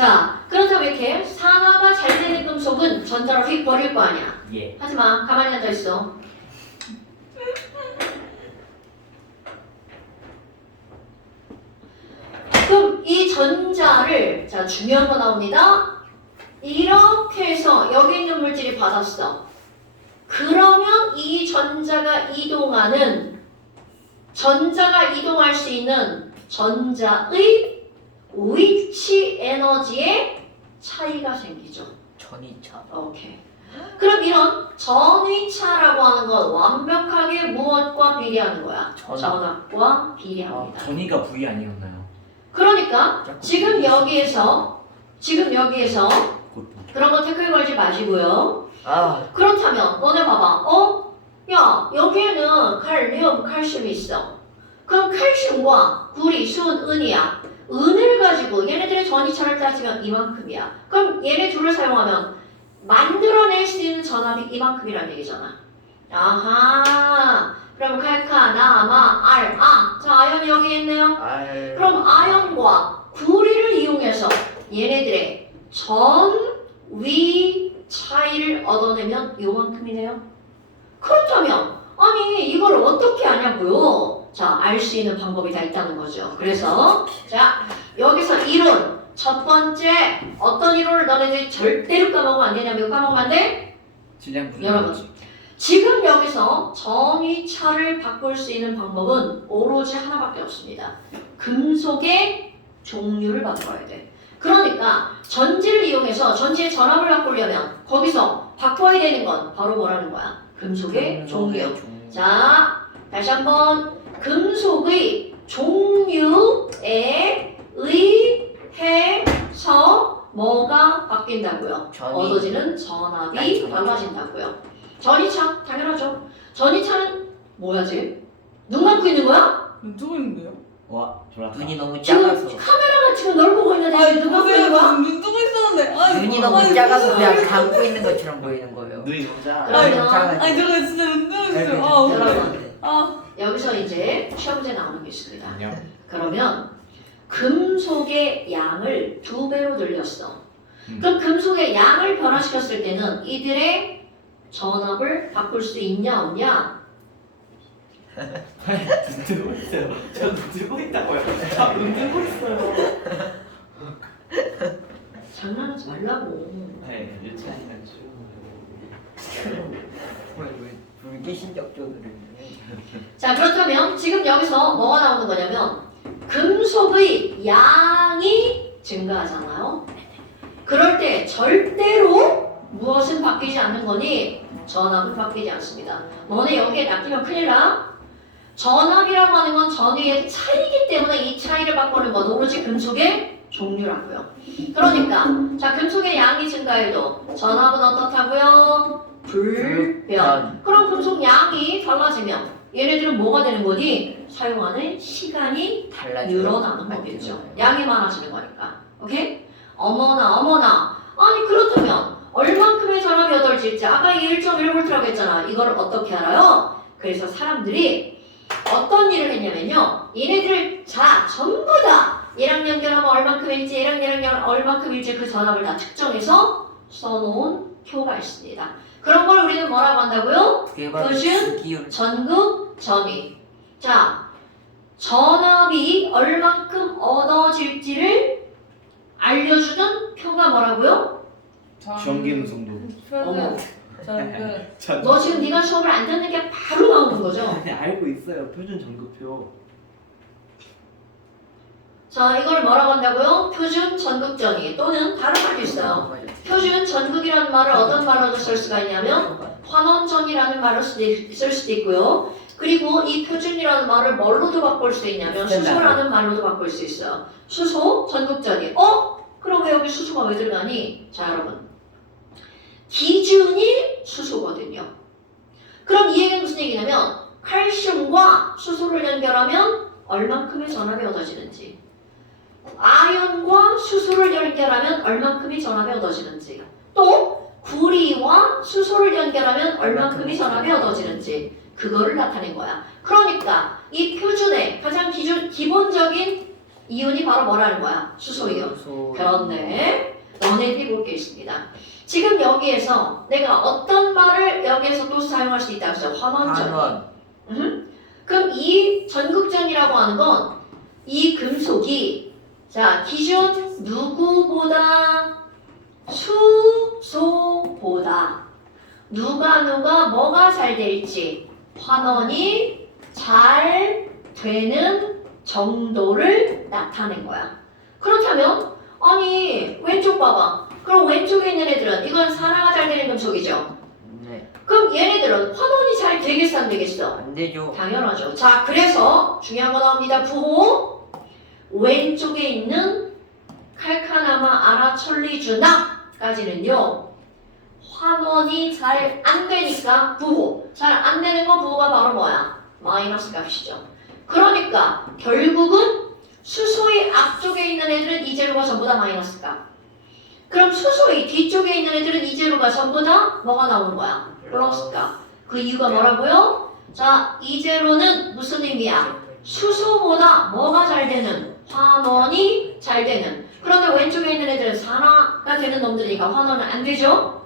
자, 그렇다면 이렇게 산화가 잘 되는 금속은 전자로 휙 버릴 거 아니야. 예. 하지마, 가만히 앉아 있어. 그럼 이 전자를, 자, 중요한 거 나옵니다. 이렇게 해서 여기 있는 물질이 받았어. 그러면 이 전자가 이동할 수 있는 전자의 위치 에너지에 차이가 생기죠. 전이차. 오케이. 그럼 이런 전위차라고 하는 건 완벽하게 무엇과 비례하는 거야? 전압. 전압과 비례합니다. 전이가 V 아니었나요? 그러니까 지금 여기에서 곧 그런 거 태클 걸지 마시고요. 아, 그렇다면 너네 봐봐. 야, 여기에는 칼륨, 칼슘이 있어. 그럼 칼슘과 구리, 순, 은이야. 은을 가지고 얘네들의 전이차를 따지면 이만큼이야. 그럼 얘네 둘을 사용하면 만들어낼 수 있는 전압이 이만큼이란 얘기잖아. 아하. 그럼 칼카, 나, 마, 알, 자, 아연이 여기 있네요. 알. 그럼 아연과 구리를 이용해서 얘네들의 전위 차이를 얻어내면 요만큼이네요. 그렇다면 아니 이걸 어떻게 아냐고요? 자, 알 수 있는 방법이 다 있다는 거죠. 그래서 자, 여기서 이론 첫 번째 어떤 이론을 너네들이 절대로 까먹으면 안 되냐면 까먹으면 안 돼? 질량 분해. 여러분, 지금 여기서 전위차를 바꿀 수 있는 방법은 오로지 하나밖에 없습니다. 금속의 종류를 바꿔야 돼. 그러니까 전지를 이용해서 전지의 전압을 바꾸려면 거기서 바꿔야 되는 건 바로 뭐라는 거야? 금속의 종류. 자, 다시 한번 금속의 종류에 의해서 뭐가 바뀐다고요? 전이. 얻어지는 전압이 아니, 전압. 달라진다고요. 전이차 당연하죠. 전이차는 뭐야지? 눈 감고 있는 거야? 누구 있는데요? 와, 졸았다. 눈이 너무 지금 작아서. 카메라가 지금 널 보고 있는데 지금 눈 감고 있는 거야? 눈 뜨고 있었는데. 눈이 너무 작아서 그냥 감고 있는 것처럼 보이는 거예요. 눈이 너무 작아. 그러면 너무 작아서. 아니 저거 진짜 눈 뜨고 있어요. 여러분, 아. 여기서 이제 시험 문제 나오는 게 있습니다. 안녕. 그러면 금속의 양을 2배로 늘렸어. 그럼 금속의 양을 변화시켰을 때는 이들의 전압을 바꿀 수 있냐 없냐? 눈 뜨고 있어요. 저 눈 뜨고 있다고요. 저눈 뜨고 있어요. 장난하지 말라고. 네, 유치하니까 쭉. 불기신적조들을. 자, 그렇다면 지금 여기서 뭐가 나오는 거냐면 금속의 양이 증가하잖아요. 그럴 때 절대로 무엇은 바뀌지 않는 거니? 전압은 바뀌지 않습니다. 너네 여기에 낚이면 큰일 나. 전압이라고 하는 건 전위의 차이기 때문에 이 차이를 바꾸는 건 오로지 금속의 종류라고요. 그러니까 자, 금속의 양이 증가해도 전압은 어떻다고요? 불변. 그럼 금속 양이 달라지면 얘네들은 뭐가 되는 거니? 사용하는 시간이 늘어나는 거겠죠. 양이 많아지는 거니까. 오케이? 어머나. 아니 그렇다면 얼만큼의 전압이 얻어질지 아까 1.1V라고 했잖아. 이걸 어떻게 알아요? 그래서 사람들이 어떤 일을 했냐면요. 얘네들 자 전부 다 얘랑 연결하면 얼만큼일지 얘랑 얼만큼일지 그 전압을 다 측정해서 써놓은 표가 있습니다. 그런 걸 우리는 뭐라고 한다고요? 표준 전극 전위. 자, 전압이 얼만큼 얻어질지를 알려주는 표가 뭐라고요? 전기음성도. 어머. 저그 너 지금 네가 수업을 안 듣는 게 바로 나오는 거죠? 네, 알고 있어요. 표준 전급표. 자, 이걸 뭐라고 한다고요? 표준 전극 전위 또는 다른 말도 있어요. 표준 전극이라는 말을 어떤 말로도 쓸 수가 있냐면 환원전이라는 말을 쓸 수도 있고요. 그리고 이 표준이라는 말을 뭘로도 바꿀 수 있냐면 수소라는 말로도 바꿀 수 있어요. 수소 전극전이. 그럼 왜 여기 수소가 왜 들어가니? 자, 여러분. 기준이 수소거든요. 그럼 이 얘기는 무슨 얘기냐면 칼슘과 수소를 연결하면 얼만큼의 전압이 얻어지는지, 아연과 수소를 연결하면 얼만큼의 전압이 얻어지는지, 또 구리와 수소를 연결하면 얼만큼의 전압이 얻어지는지 그거를 나타낸 거야. 그러니까 이 표준의 가장 기본적인 이온이 바로 뭐라는 거야? 수소이온. 그런데 너네들이 볼 게 있습니다. 지금 여기에서 내가 어떤 말을 여기에서 또 사용할 수 있다고 했어요? 환원전. 환원. 그럼 이 전극전이라고 하는 건 이 금속이 자 기준 누구보다 수소보다 누가 뭐가 잘 될지 환원이 잘 되는 정도를 나타낸 거야. 그렇다면 아니 왼쪽 봐봐. 그럼 왼쪽에 있는 애들은 이건 산화가 잘 되는 금속이죠. 네. 그럼 얘네들은 환원이 잘 되겠어 안 되겠어? 안 되죠. 당연하죠. 자, 그래서 중요한 거 나옵니다. 부호 왼쪽에 있는 칼카나마 아라철리주납까지는요 환원이 잘 안 되니까 부호 잘 안 되는 거 부호가 바로 뭐야? 마이너스 값이죠. 그러니까 결국은 수소의 앞쪽에 있는 애들은 이제로가 전부 다 마이너스 값. 그럼 수소의 뒤쪽에 있는 애들은 이제로가 전부 다 뭐가 나오는 거야? 플러스 값. 그 이유가 뭐라고요? 자, 이제로는 무슨 의미야? 수소보다 뭐가 잘 되는? 환원이 잘 되는. 그런데 왼쪽에 있는 애들은 산화가 되는 놈들이니까 환원은 안 되죠?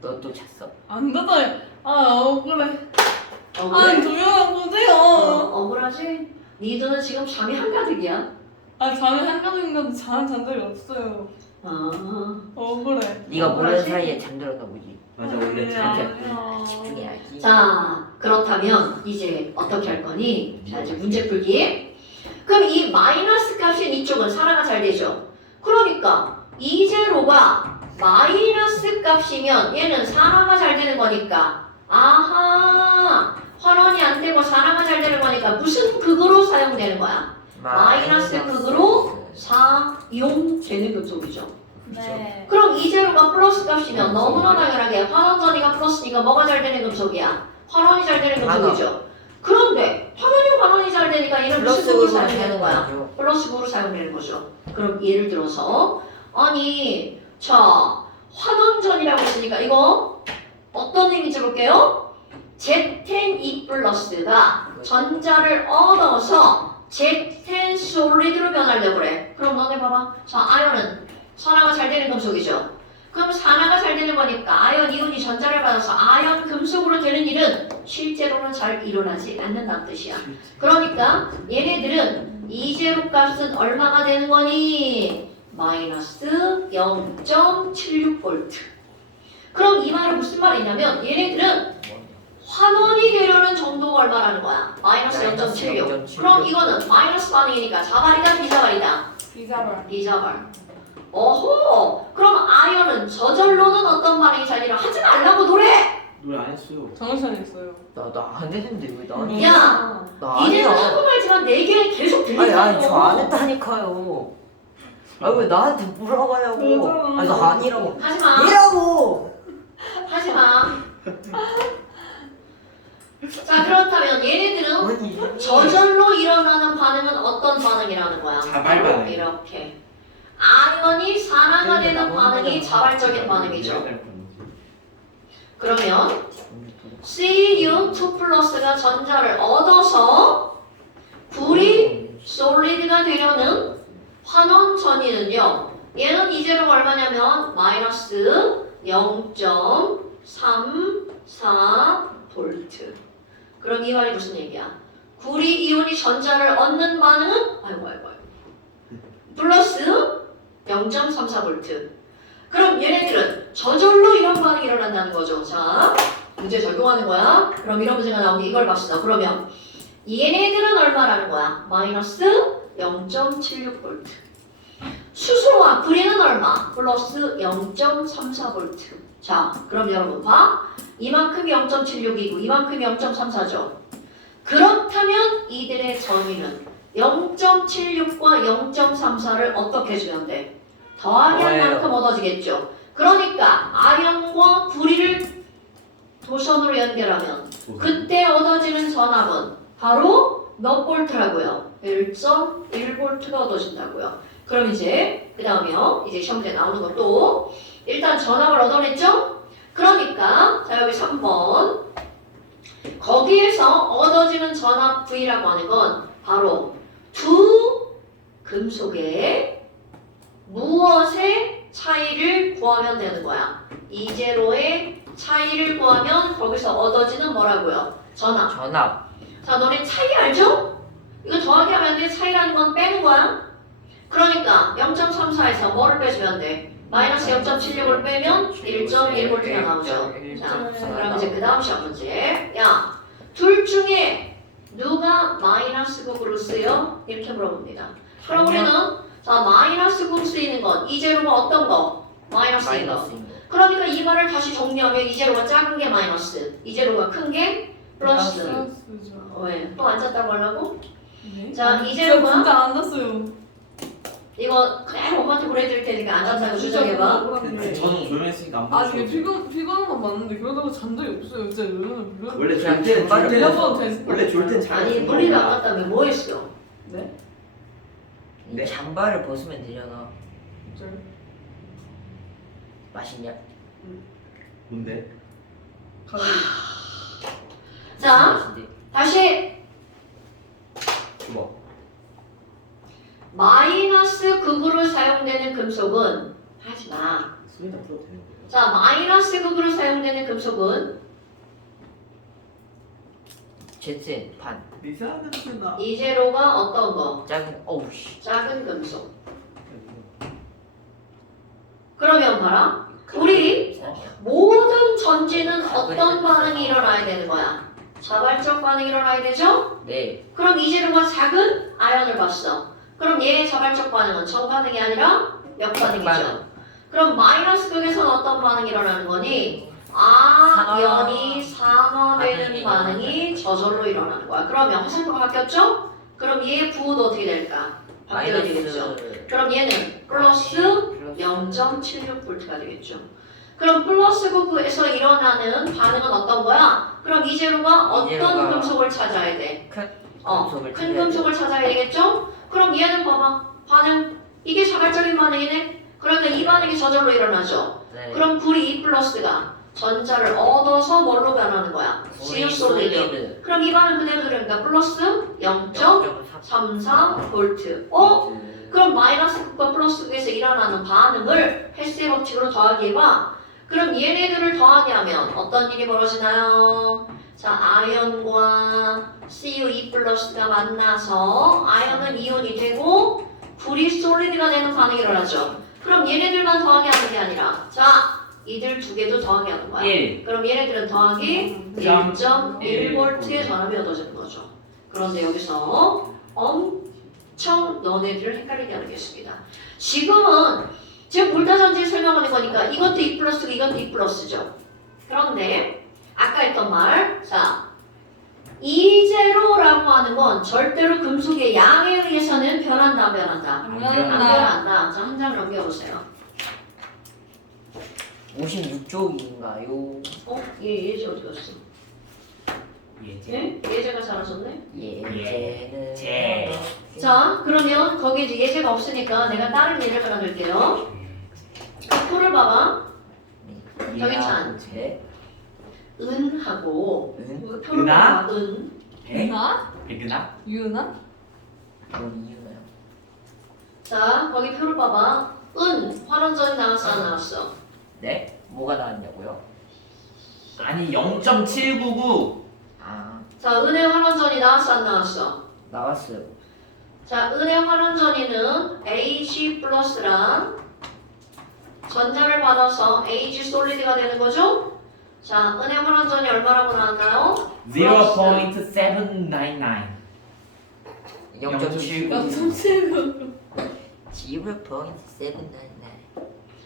너 또 잤어? 안 닫아요. 아 억울해. 아 억울해? 조용히 보세요. 억울하지? 니들은 지금 잠이 한가득이야. 아 잠이 한가득인가도 잠 잔 적이 없어요. 아, 억울해. 네가 모르는 뭐라지? 사이에 잠들었나 보지. 맞아 원래 네, 저렇게 아니야. 집중해야지. 자, 그렇다면 이제 어떻게 할 거니? 자, 이제 문제 풀기. 그럼 이 마이너스 값인 이쪽은 산화가 잘 되죠? 그러니까 이제로가 마이너스 값이면 얘는 산화가 잘 되는 거니까 아하 환원이 안 되고 산화가 잘 되는 거니까 무슨 극으로 사용되는 거야? 마이너스 극으로 사용되는 금속이죠. 네. 그럼 이제로가 플러스 값이면 너무나 당연하게 환원전이가 플러스니까 뭐가 잘 되는 금속이야? 환원이 잘 되는 금속이죠. 그런데 환원이 잘 되니까 얘는 무슨 극으로 사용되는 거야? 플러스 극으로 사용되는 거죠. 그럼 예를 들어서 아니 자 환원전이라고 했으니까 이거 어떤 의미인지 볼게요. Z10E 플러스가 전자를 얻어서 Z10 솔리드로 변하려고 그래. 그럼 너네 봐봐. 자 아연은 산화가 잘 되는 금속이죠. 그럼 산화가 잘 되는 거니까 아연 이온이 전자를 받아서 아연 금속으로 되는 일은 실제로는 잘 일어나지 않는다는 뜻이야. 그러니까 얘네들은 이제로 값은 얼마가 되는 거니? 마이너스 0.76V. 그럼 이 말은 무슨 말이냐면 얘네들은 환원이 되려는 정도가 얼마라는 거야? 마이너스 0.76. 그럼 이거는 마이너스 반응이니까 자발이다 비자발이다? 비자발. 비자발. 어허. 그럼 아연은 저절로는 어떤 반응이 잘 일어나? 하지 말라고 노래. 노래 안 했어요. 정신 있어요. 나안 했는데 왜 나한테? 야. 나 니네는 아니야. 하고 말지만 내 얘기는 계속 들리고. 아니 저 안 했다니까요. 아 왜 나한테 물어봐냐고. 아니 나 아니라고. 하지 마. 아니라고. 하지 마. 자 그렇다면 얘네들은 아니. 저절로 일어나는 반응은 어떤 반응이라는 거야? 자발 바로 반응. 이렇게 아연이 산화가 되는 반응이 자발적인 반응이죠. 그러면 Cu2 플러스가 전자를 얻어서 불이 솔리드가 되려는 환원전이는요. 얘는 이제로가 얼마냐면 마이너스 0.34V. 그럼 이 말이 무슨 얘기야? 구리 이온이 전자를 얻는 반응은 아이고 플러스 0.34V. 그럼 얘네들은 저절로 이런 반응이 일어난다는 거죠. 자, 문제 적용하는 거야. 그럼 이런 문제가 나오니 이걸 봅시다. 그러면 얘네들은 얼마라는 거야? 마이너스 0.76V. 수소와 구리는 얼마? 플러스 0.34V. 자, 그럼 여러분 봐. 이만큼이 0.76이고 이만큼이 0.34죠. 그렇다면 이들의 전위는 0.76과 0.34를 어떻게 해주면 돼? 더하기 한 만큼 얻어지겠죠. 그러니까 아연과 구리를 도선으로 연결하면 그때 얻어지는 전압은 바로 몇 볼트라고요? 1.1V가 얻어진다고요. 그럼 이제 그 다음에요. 이제 시험 문제 나오는 것도 일단 전압을 얻어냈죠? 그러니까 자 여기 3번 거기 여기에서 얻어지는 전압 V라고 하는 건 바로 두 금속의 무엇의 차이를 구하면 되는 거야. 이제로의 차이를 구하면 거기서 얻어지는 뭐라고요? 전압. 전압. 자, 너네 차이 알죠? 이거 더하기 하면 돼. 차이라는 건 빼는 거야. 그러니까 0.34에서 뭐를 빼주면 돼? 마이너스 0.76을 빼면 1.1V가 나오죠. 자, 그럼 이제 그 다음 시험 문제. 야, 둘 중에 누가 마이너스 극으로 쓰여? 이렇게 물어봅니다. 그럼 우리는 자 마이너스 극 쓰이는 건 이제로가 어떤 거? 마이너스인 거. 마이너스인 거. 그러니까 이 말을 다시 정리하면 이제로가 작은 게 마이너스, 이제로가 큰 게 플러스. 플러스죠. 왜? 또 앉았다고 하려고? 네? 자, 아니, 이제로가- 진짜 앉았어요. 이거 그냥 엄마한테 보내드릴 테니까 앉았다고 진짜 주장해봐. 뭐라는데. 저는 조용했으니까 안 아, 이게 보여줘. 피곤한 건 맞는데 그러다가 잔 적이 없어요. 진짜 이러면 원래 그냥 졸 정말로 때는 매번 됐어. 원래 졸땐 잘. 아니 물리를 안 갔다며 뭐 했어? 네? 네? 장발을 벗으면 되잖아. 진짜요? 맛있냐? 뭔데? 가위. 자, 맛있는데. 다시 줘봐. 마이너스 극으로 사용되는 금속은 하지 마. 소리나 풀어도 되는 거예요? 자, 마이너스 극으로 사용되는 금속은 제트 반. 이상한 냄새 나. 이제로가 어떤 거? 작은 어우 씨. 작은 금속. 그러면 봐라. 우리 모든 전지는 어떤 반응이 일어나야 되는 거야? 자발적 반응이 일어나야 되죠? 네. 그럼 이제로가 작은 아연을 봤어. 그럼 얘의 자발적 반응은 정반응이 아니라 역반응이죠. 역반응. 그럼 마이너스 극에서는 어떤 반응이 일어나는 거니? 아연이 산화되는 반응이 저절로 일어나는 거야. 그러면 화살표가 바뀌었죠? 그럼 얘의 부호도 어떻게 될까? 바뀌어야 되겠죠. 마이너스. 그럼 얘는 플러스 0.76V가 되겠죠. 그럼 플러스 극에서 일어나는 반응은 어떤 거야? 그럼 이제로가 어떤 이제로가 금속을 찾아야 돼? 큰 큰 찾아야 금속을 찾아야 되겠죠? 그럼 얘는 봐봐. 반응, 이게 자발적인 반응이네? 그러니까 이 반응이 저절로 일어나죠. 네. 그럼 불이 이 플러스가 전자를 얻어서 뭘로 변하는 거야? 시우솔리드. 그럼 이 반응 그대로 들으니까 플러스 0.34V. 그럼 마이너스 극과 플러스 극에서 일어나는 반응을 헬스의 법칙으로 더하기 해봐. 그럼 얘네들을 더하게 하면 어떤 일이 벌어지나요? 자, 아연과 CU2 플러스가 만나서 아연은 이온이 되고 불이 솔리드가 되는 반응이 일어나죠. 그럼 얘네들만 더하게 하는 게 아니라 자, 이들 두 개도 더하게 하는 거야. 1. 그럼 얘네들은 더하기 1.1V의 전압이 얻어지는 거죠. 그런데 여기서 엄청 너네들을 헷갈리게 하겠습니다. 지금은 제가 볼타전지 설명하는 거니까 이것도 2 플러스고 이것도 2 플러스죠. 그런데 아까 했던 말, 자, 이제로라고 하는 건 절대로 금속의 양에 의해서는 변한다, 안 변한다? 안 변한다. 자, 한 장 넘겨보세요. 56쪽인가요? 예제 어디 갔어? 예제. 예제가 잘하셨네? 예제는 제. 자, 그러면 거기 이제 예제가 없으니까 내가 다른 예를 하나 들게요. 표를 봐봐. 저기 찬. 제. 은하고 은. 표를 은하? 봐봐. 은. 유나? 백은하? 유나? 그런 이유나요? 자, 거기 표를 봐봐. 은 환원전이 나왔어, 안 나왔어? 네? 뭐가 나왔냐고요? 아니 0.799. 아 자, 은의 환원전이 나왔어, 안 나왔어? 나왔어요. 자, 은의 환원전이는 Ag 플러스랑 전자를 받아서 Ag 솔리드가 되는 거죠? 자, 은의 환원전이 얼마라고 나왔나요? 0.799. 0.79 0.79. 0.799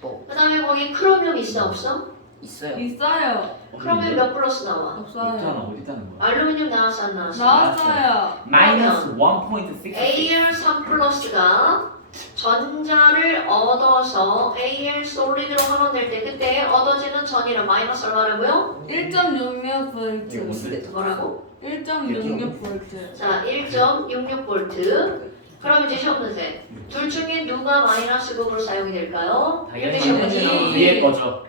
뭐 그 다음에 거기 크로뮴 있어, 없어? 있어요. 있어요. 크로뮴 몇 플러스 나와? 없잖아. 없어요. 어디 있다는 거야? 알루미늄 나왔어, 안 나왔어? 나왔어요. 마이너스 1.66. Al3 플러스가 전자를 얻어서 Al 솔리드로 환원될 때 그때 얻어지는 전이는 마이너스 얼마라고요? 1.66V. 뭐라고? 1.66V. 자, 1.66V. 그럼 이제 시험 문제. 둘 중에 누가 마이너스 극으로 사용이 될까요? 이렇게 시험 문제 당연히 나오죠. 위에 거죠.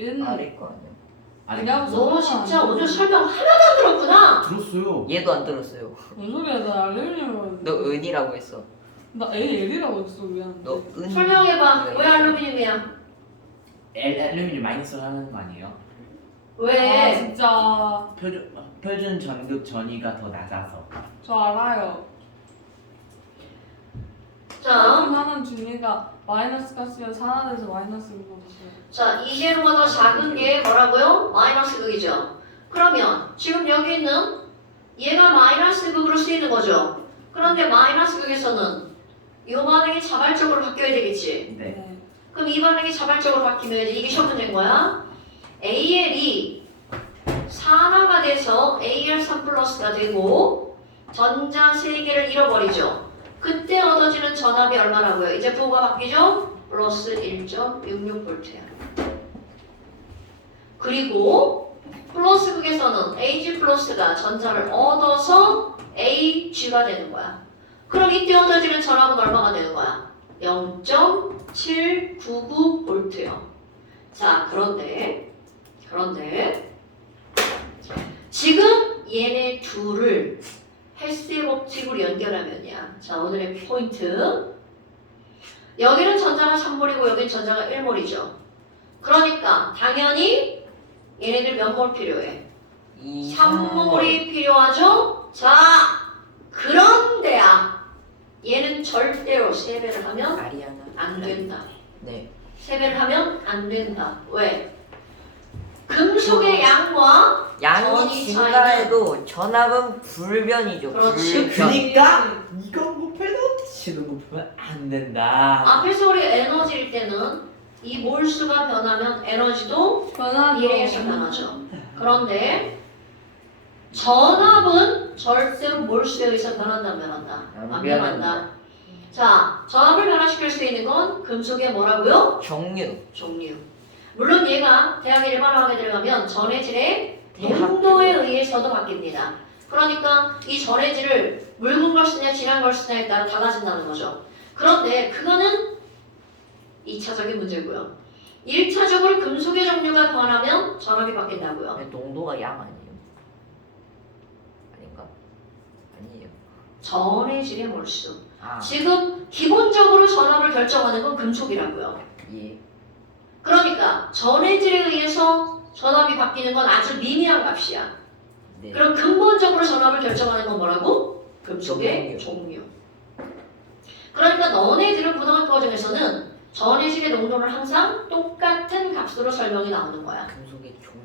은 아래 거 아니야? 아니 너 진짜 오늘 설명 하나도 안 들었구나. 들었어요. 얘도 안 들었어요. 뭔 소리야? 나 알루미늄. 너 은이라고 했어. 나 L이라고 했어 미안. 너 은. 설명해봐. 왜 알루미늄이야? 알루미늄 마이너스로 하는 거 아니에요? 아 왜? 진짜 표준 전극 전위가 더 낮아서. 저 알아요. 자, 하는 준이가 마이너스 값이면 산화돼서 마이너스 극이었어요. 자, 이 제로가 더 작은 게 뭐라고요? 마이너스 극이죠. 그러면 지금 여기 있는 얘가 마이너스 극으로 쓰이는 거죠. 그런데 마이너스 극에서는 이 반응이 자발적으로 바뀌어야 되겠지. 네. 그럼 이 반응이 자발적으로 바뀌면 이게 시험 문제인 거야. AL이 산화가 돼서 AL3 플러스가 되고 전자 3개를 잃어버리죠. 그때 얻어지는 전압이 얼마라고요? 이제 부호가 바뀌죠? 플러스 1.66V야. 그리고 플러스 극에서는 AG 플러스가 전자를 얻어서 AG가 되는 거야. 그럼 이때 얻어지는 전압은 얼마가 되는 거야? 0.799V요. 자, 그런데 지금 얘네 둘을 헬스의 법칙으로 연결하면이야. 자, 오늘의 포인트. 여기는 전자가 3몰이고 여기는 전자가 1몰이죠. 그러니까 당연히 얘네들 몇 몰 필요해? 3몰이 필요하죠? 자, 그런데야 얘는 절대로 3배를 하면 아리아나. 안 된다. 네. 3배를 하면 안 된다. 왜? 금속의 양과 양이 전이 증가해도 전압은 불변이죠. 그렇지. 불변. 그니까 이건 목표도 지금 목표면 안 된다. 앞에서 우리 에너지일 때는 이 몰수가 변하면 에너지도 변화죠. 1에서 변하죠. 그런데 전압은 절대로 몰수에 의해서 변한다 안 변한다? 안 변한다. 자, 전압을 변화시킬 수 있는 건 금속의 뭐라고요? 정류. 종류. 물론 얘가 대학 일반화학에 들어가면 전해질의 농도에 의해서도 바뀝니다. 그러니까 이 전해질을 묽은 걸 쓰냐 진한 걸 쓰냐에 따라 달라진다는 거죠. 그런데 그거는 2차적인 문제고요. 1차적으로 금속의 종류가 변하면 전압이 바뀐다고요. 근데 농도가 양 아니에요? 아닌가? 아니에요. 전해질의 몰수. 아, 지금 기본적으로 전압을 결정하는 건 금속이라고요. 예. 그러니까 전해질에 의해서 전압이 바뀌는 건 아주 미미한 값이야. 네. 그럼 근본적으로 전압을 결정하는 건 뭐라고? 금속의 종류. 그러니까 너네들은 고등학교 과정에서는 전해질의 농도를 항상 똑같은 값으로 설명이 나오는 거야. 금속의 종류.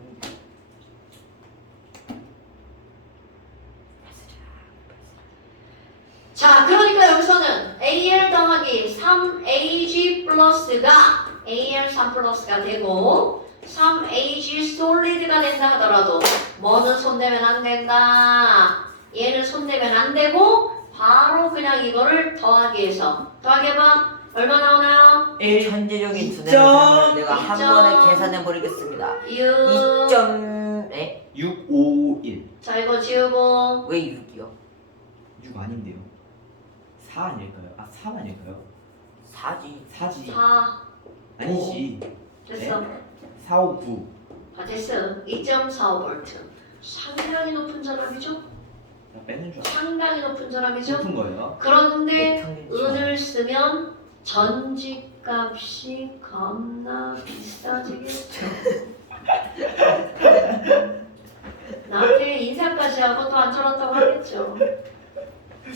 자, 그러니까 여기서는 AL 더하기 3AG 플러스가 AL3 플러스가 되고 3AG 솔리드가 된다 하더라도 뭐는 손대면 안 된다. 얘는 손대면 안 되고 바로 그냥 이거를 더하기 해서 더하기 해봐. 얼마 나오나요? 1 천재적인 이점. 두뇌를 내가 한 이점. 번에 계산해 버리겠습니다. 6. 2점. 에? 6, 5, 1. 자, 이거 지우고 왜 6이요? 6 아닌데요. 4 아닐까요? 아, 3 아닐까요? 4지. 4지. 4. 아니지. 됐어. 4, 5, 9. 아, 됐어. 2.45V. 상당히 높은 전압이죠? 나 빼는 줄 알아. 상당히 높은 전압이죠? 높은 거예요. 그런데 평균 은을 쓰면 전지값이 겁나 비싸지겠죠. 나한테 인사까지 하고 또 안 저렇다고 하겠죠.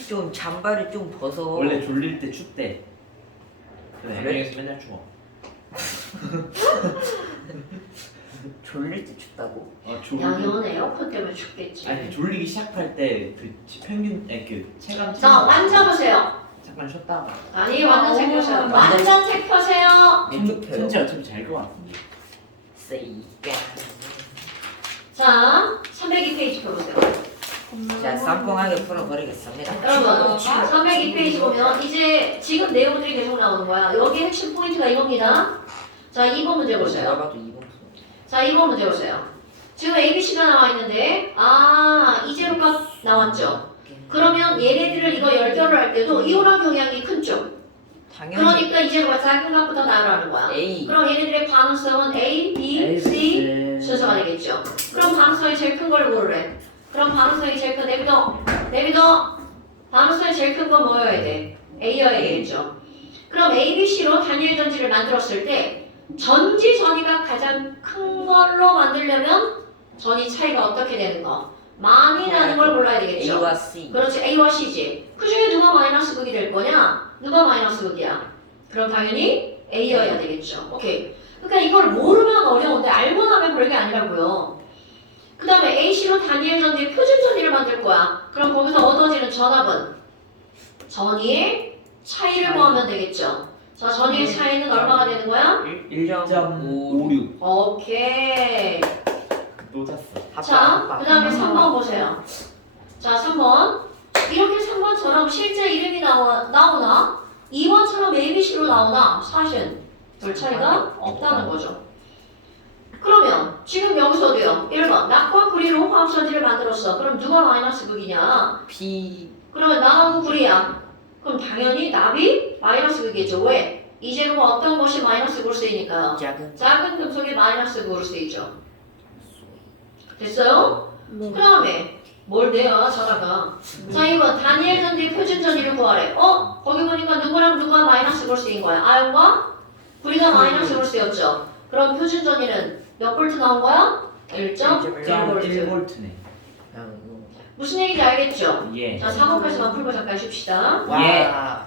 좀 잠바를 좀 벗어. 원래 졸릴 때 춥대. 그래, 그래? 애명에서 맨날 추워. 졸릴 때 춥다고? 야, 이건 에어컨 때문에 춥겠지. 아니 졸리기 시작할 때 그 평균 그 체감. 자, 만져보세요. 잠깐 쉬었다가. 아니, 완전 펴세요. 완전- 완전 펴세요. 왼쪽 펴요. 전체 어차피 잘 것 같은데. 세이가. 자, 302페이지 펴보세요. 자, 쌈뽕하게 풀어버리겠습니다. 여러분, 302페이지 보면 이제 지금 내용들이 계속 나오는 거야. 여기 핵심 포인트가 이겁니다. 자, 2번 문제 보세요. 내가 봐도 2번. 자, 2번 문제 보세요. 지금 ABC가 나와 있는데, 이 제로값 나왔죠? 그러면 얘네들을 이거 열결을 할 때도 이온화 경향이 큰 쪽. 당연히 그러니까 이 제로가 작은 값보다 나으라는 거야. A. 그럼 얘네들의 반응성은 A, B, C, 순서가 되겠죠. 그럼 반응성이 제일 큰 걸 고르래. 그럼 반응성이 제일 큰 내비도 반응성이 제일 큰 건 뭐여야 돼? A여야 되겠죠. 그럼 A, B, C로 단일 전지를 만들었을 때 전지 전이가 가장 큰 걸로 만들려면 전이 차이가 어떻게 되는 거? 많이 나는 걸 골라야 되겠죠. A와 C. 그렇지, A와 C지. 그 중에 누가 마이너스 극이 될 거냐? 누가 마이너스 극이야? 그럼 당연히 A여야 되겠죠. 오케이. 그러니까 이걸 모르면 어려운데 알고 나면 별게 아니라고요. 그 다음에 AC로 단위의 전지의 표준 전위를 만들 거야. 그럼 거기서 얻어지는 전압은 전위의 차이를 구하면 되겠죠. 자, 전위의 차이는 얼마가 되는 거야? 1.56. 오케이. 놓쳤어. 자, 그 다음에 3번 보세요. 자, 3번. 이렇게 3번처럼 실제 이름이 나오나 2번처럼 ABC로 나오나 사실 별 차이가 없다는 거죠. 그러면 지금 여기서도요. 1번 낙과 구리로 화학전지를 만들었어. 그럼 누가 마이너스 극이냐? B. 그러면 나하고 구리야. 그럼 당연히 납이 마이너스 극이겠죠. 왜? 이 재료가 어떤 것이 마이너스 극으로 쓰이니까요. 작은 금속이 마이너스 극으로 쓰이죠. 됐어요? 그 다음에 뭘 내요? 전화가. 자, 이번 단위의 전지의 표준 전위를 구하래. 거기 보니까 누구랑 누가 마이너스 극으로 쓰인 거야? 아연과 구리가 마이너스 극으로 쓰였죠. 그럼 표준 전위는 몇 볼트 나온 거야? 1.1볼트. 1.1V네. 무슨 얘기인지 알겠죠? 예. 자, 4번까지만 풀고 잠깐 쉽시다. 예.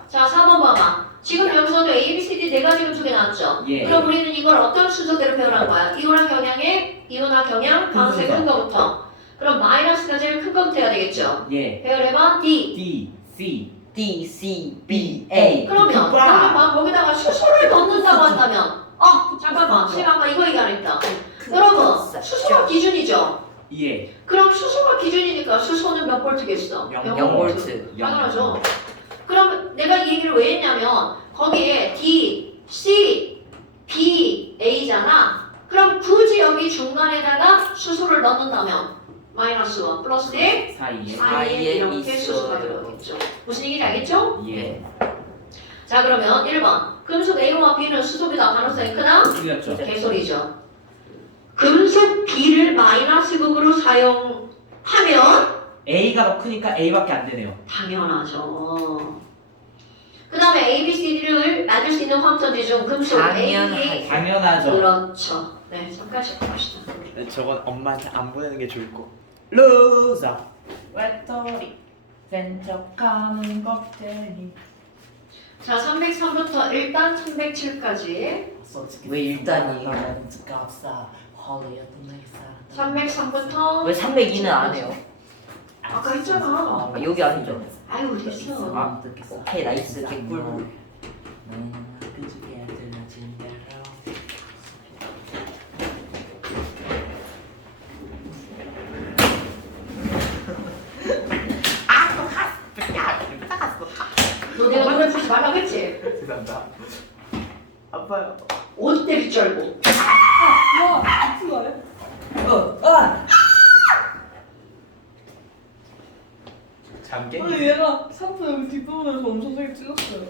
자, 4번 봐봐. 지금 여기서도 A, B, C, D 네 가지 금속이 나왔죠? 예. 그럼 우리는 이걸 어떤 순서대로 표현한 거야? 이거나 경향에, 이거나 경향, 방수의 큰 거부터. 그럼 마이너스가 제일 큰 거부터 해야 되겠죠? 예. 배열해봐. D. D, C, D, C, B, A. 그러면 봐 거기다가 수소를 넣는다고 한다면 잠깐만. 선생님 아까 이거 얘기하랬다. 여러분, 수소가 기준이죠? 예. 그럼 수소가 기준이니까 수소는 몇 볼트겠어? 0볼트. 당연하죠. 그럼 내가 이 얘기를 왜 했냐면 거기에 D, C, B, A잖아. 그럼 굳이 여기 중간에다가 수소를 넣는다면 마이너스 1 플러스 1 사이에. 사이에 이렇게 있어요. 수소가 들어가겠죠. 무슨 얘기인지 알겠죠? 예. 자, 그러면 1번 금속 A와 B는 수소보다 반응성이 크다? 틀렸죠. 개소리죠. 금속 B를 마이너스 극으로 사용하면 A가 더 크니까 A밖에 안 되네요. 당연하죠. 그 다음에 A, B, C, D를 만들 수 있는 화학전지 중 금속 A, 당연하죠. 당연하죠. 그렇죠. 네, 잠깐씩 봅시다. 저건 엄마한테 안 보내는 게 좋을 거. 루저. 외톨이. 센척하는 껍데기. 자, 303부터 일단 307까지. 왜 일단이에요? 303부터 왜 302는 안 해요? 아까 했잖아. 여기 아니죠? 아이고 됐어. 오케이, 나이스. 개꿀. 너 내가 노래 부르지 말라고 했지? 죄송합니다. 아파요. 어디 때릴 줄 알고. 와, 무슨 말이야? 잠깨? 아니 얘가 샴푸 여기 뒷부분에서 엄청 세게 찔렀어요.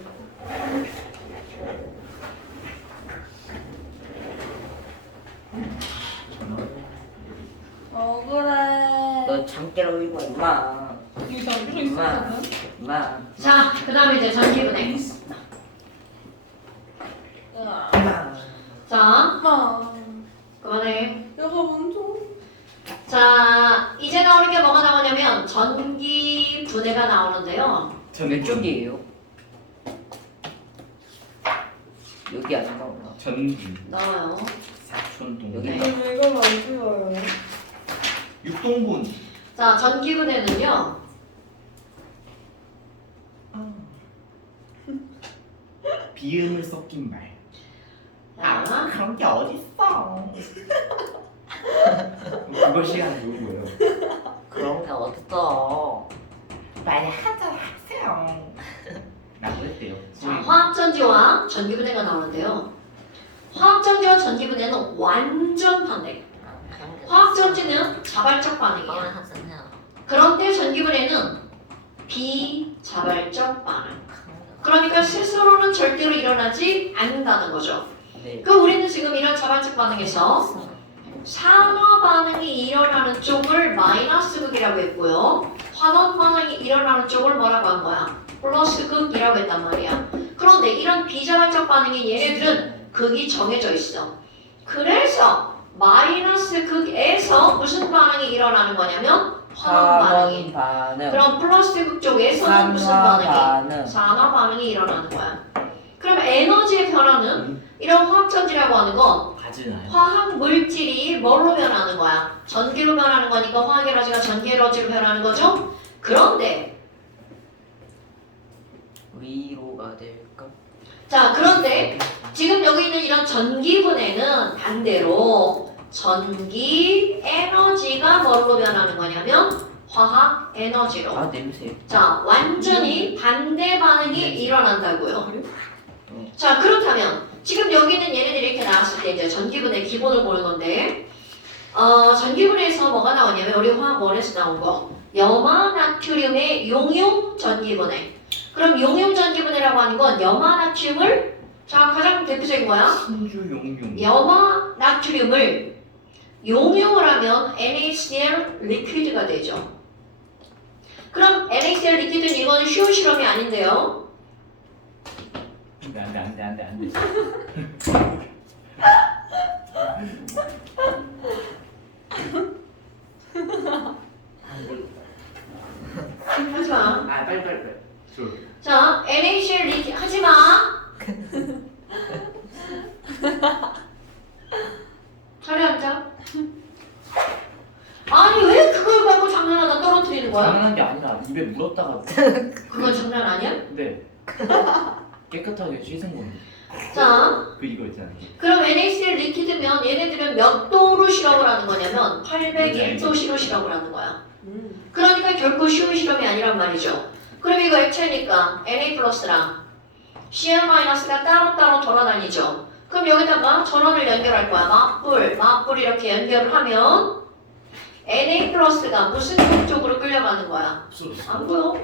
억울해. 너 잠깨로 이거 임마. 여기 장기로 있었거든? 임마. 자, 그 다음에 이제 전기분해. 임마. 자, 엄마. 그만해. 내가 먼저. 자, 이제 나오는 게 뭐가 나오냐면 전기 분해가 나오는데요. 몇 쪽이에요? 여기 안 나오나? 전기. 나와요. 사촌동. 여기. 네. 이걸 안 찍어요. 육동분. 자, 전기 분해는요. 비음을 섞인 말. 자, 그런 게 어딨어. 그거 시간 누구예요? 그런 게 어딨어? 빨리 하자 하세요. 라고 했대요. 자, 화학전지와 전기분해가 나오는데요. 화학전지와 전기분해는 완전 반대. 화학전지는 자발적 반응이야. 그런데 전기분해는 비자발적 반응. 그러니까 스스로는 절대로 일어나지 않는다는 거죠. 네. 그 우리는 지금 이런 자발적 반응에서 산화 극쪽을 마이너스 극이라고 했고요. 환원 반응이 일어나는 쪽을 뭐라고 한 거야? 플러스 극이라고 했단 말이야. 그런데 이런 비자발적 반응이 얘네들은 극이 정해져 있어. 그래서 마이너스 극에서 무슨 반응이 일어나는 거냐면 환원 반응이. 반응. 그럼 플러스 극 쪽에서는 무슨 산화 반응이? 반응. 산화 반응이 일어나는 거야. 그럼 에너지의 변화는 이런 화학전지라고 하는 건 가지나요? 화학 물질이 뭘로 변하는 거야? 전기로 변하는 거니까 화학 에너지가 전기 에너지로 변하는 거죠? 그런데 위로가 될까? 자 그런데 지금 여기 있는 이런 전기분해는 반대로 전기 에너지가 뭘로 변하는 거냐면 화학 에너지로. 아 냄새. 자 완전히 반대 반응이 일어난다고요. 자 그렇다면 지금 여기는 얘네들이 이렇게 나왔을 때 이제 전기분해 기본을 보는 건데 전기분해에서 뭐가 나오냐면 우리 화학원에서 나온 거 염화 나트륨의 용융 전기분해. 그럼 용융 전기분해라고 하는 건 염화 나트륨을 자 가장 대표적인 거야. 신주 용융. 염화 나트륨을 용융을 하면 NaCl 리퀴드가 되죠. 그럼 NaCl 리퀴드는 이거는 쉬운 실험이 아닌데요. 안돼. 하지마. 아 빨리. 자, NaCl 리퀴드 하지마. 자리 앉아. 아니 왜 그걸 갖고 장난하다 떨어뜨리는 거야? 장난한 게 아니라 입에 물었다가. 그건 장난 아니야? 네. 깨끗하게 씻은 건데. 자, 그 이거 있잖아요. 그럼 NaCl 리퀴드면 얘네들은 몇 도로 실험을 하는 거냐면 801도씨로 실험을 하는 거야. 그러니까 결코 쉬운 실험이 아니란 말이죠. 그럼 이거 액체니까 Na 플러스랑 Cl 마이너스가 따로따로 돌아다니죠. 그럼 여기다가 전원을 연결할 거야. 맞불 이렇게 연결을 하면 Na 플러스가 무슨 쪽으로 끌려가는 거야? 안 보여.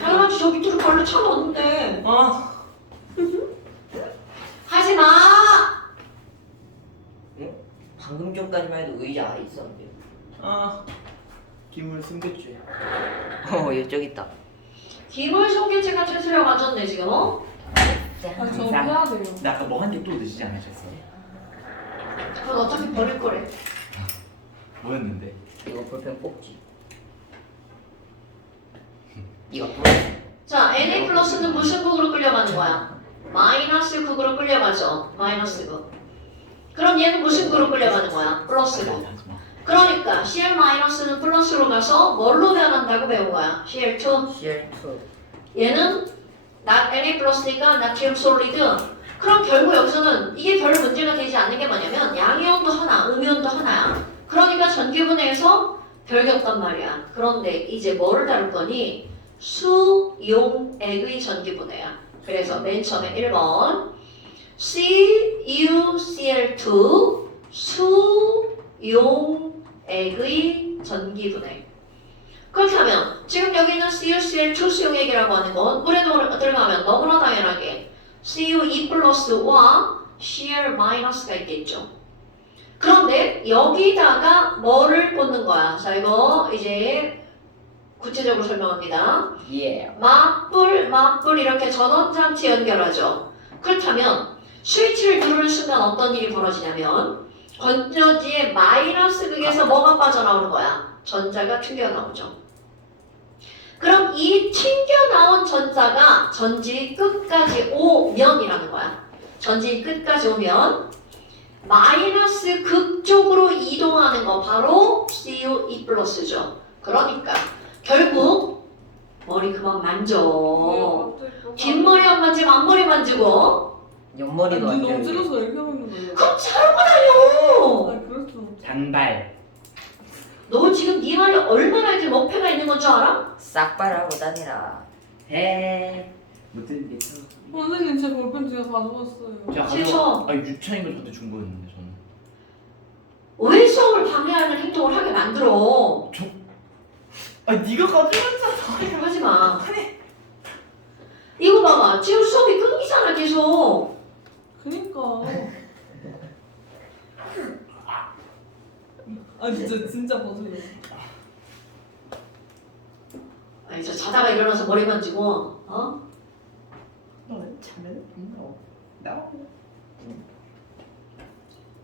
당연하지 저 밑으로 발로 쳐넣었는데. 하지 마. 방금 전까지만 해도 의자 아래 있었는데. 김을 숨겼지. 여기 있다. 기물 손괴죄가 최소를 맞았네 지금. 아, 저 해야 돼요. 나 아까 뭐 한 개 또 드시지 않으셨어요? 그건 어차피 버릴 거래. 뭐였는데? 이거 볼펜 뽑지. 이거 자, Na 플러스는 무슨 극으로 끌려가는 거야? 마이너스 극으로 끌려가죠. 마이너스 극. 그럼 얘는 무슨 극으로 끌려가는 거야? 플러스 극. 그러니까 Cl 마이너스는 플러스로 가서 뭘로 변한다고 배운 거야? Cl2. CL2. 얘는 Na 플러스니까 나트륨 솔리드. 그럼 결국 여기서는 이게 별 문제가 되지 않는 게 뭐냐면 양이온도 하나, 음이온도 하나야. 그러니까 전기분해에서 별게 없단 말이야. 그런데 이제 뭐를 다룰 거니? 수용액의 전기분해야. 그래서 맨 처음에 1번 CuCl2 수용액의 전기분해. 그렇게 하면 지금 여기 있는 CuCl2 수용액이라고 하는 건 물에 들어가면 너무나 당연하게 Cu2 플러스와 Cl 마이너스가 있겠죠. 그런데 여기다가 뭐를 꽂는 거야? 자 이거 이제 구체적으로 설명합니다. 예. 맞불 이렇게 전원장치 연결하죠. 그렇다면 스위치를 누르는 순간 어떤 일이 벌어지냐면 건전지의 마이너스 극에서 뭐가 빠져나오는 거야? 전자가 튕겨나오죠. 그럼 이 튕겨나온 전자가 전지 끝까지 오면이라는 거야. 전지 끝까지 오면 마이너스 극 쪽으로 이동하는 거 바로 Cu2 플러스죠. 그러니까 결국 머리 그만 만져. 뒷머리 안 만지고 앞머리 만지고. 옆머리도 안 눈 되는 어지러서 이렇게 하는 거예요. 그럼 잘하고 다녀. 아, 그렇죠. 단발. 너 지금 네 말에 얼마나 이렇게 목표가 있는 건 줄 알아? 싹발하고 다니라. 해. 못 들리겠어. 선생님 제 볼펜 제가 가져왔어요. 제가 싫죠. 아니 유찬이가 저한테 준 거였는데 저는. 왜 수업을 방해하는 행동을 하게 만들어? 네가 가져왔잖아. 하지 마. 이거 봐봐. 지금 수업이 끊기잖아 계속. 그니까. 아 진짜 거슬려. 아니 저 자다가 일어나서 머리 만지고 어? 너는 자면 나.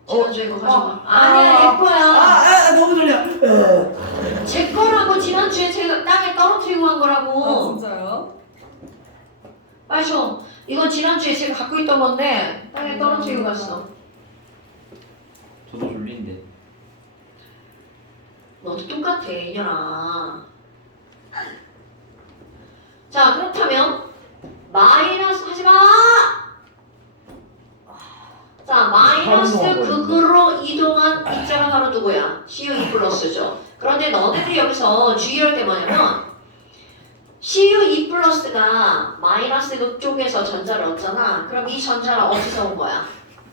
지난주에 그거 가져가. 아니야 내 거야. 너무 졸려. 제 거라고 지난주에 제가 땅에 떨어뜨리고 간 거라고. 아 진짜요? 빨리 줘. 이건 지난주에 제가 갖고 있던 건데 땅에 떨어뜨리고 갔어. 저도 졸린데. 너도 똑같아 이년아. 자 그렇다면 마이너스 하지마. 자 마이너스 극으로 이동한 입자가 바로 누구야? CU2 플러스죠. 그런데 너네들이 여기서 주의할 게 뭐냐면 CU2 플러스가 마이너스 극 쪽에서 전자를 얻잖아. 그럼 이 전자는 어디서 온 거야?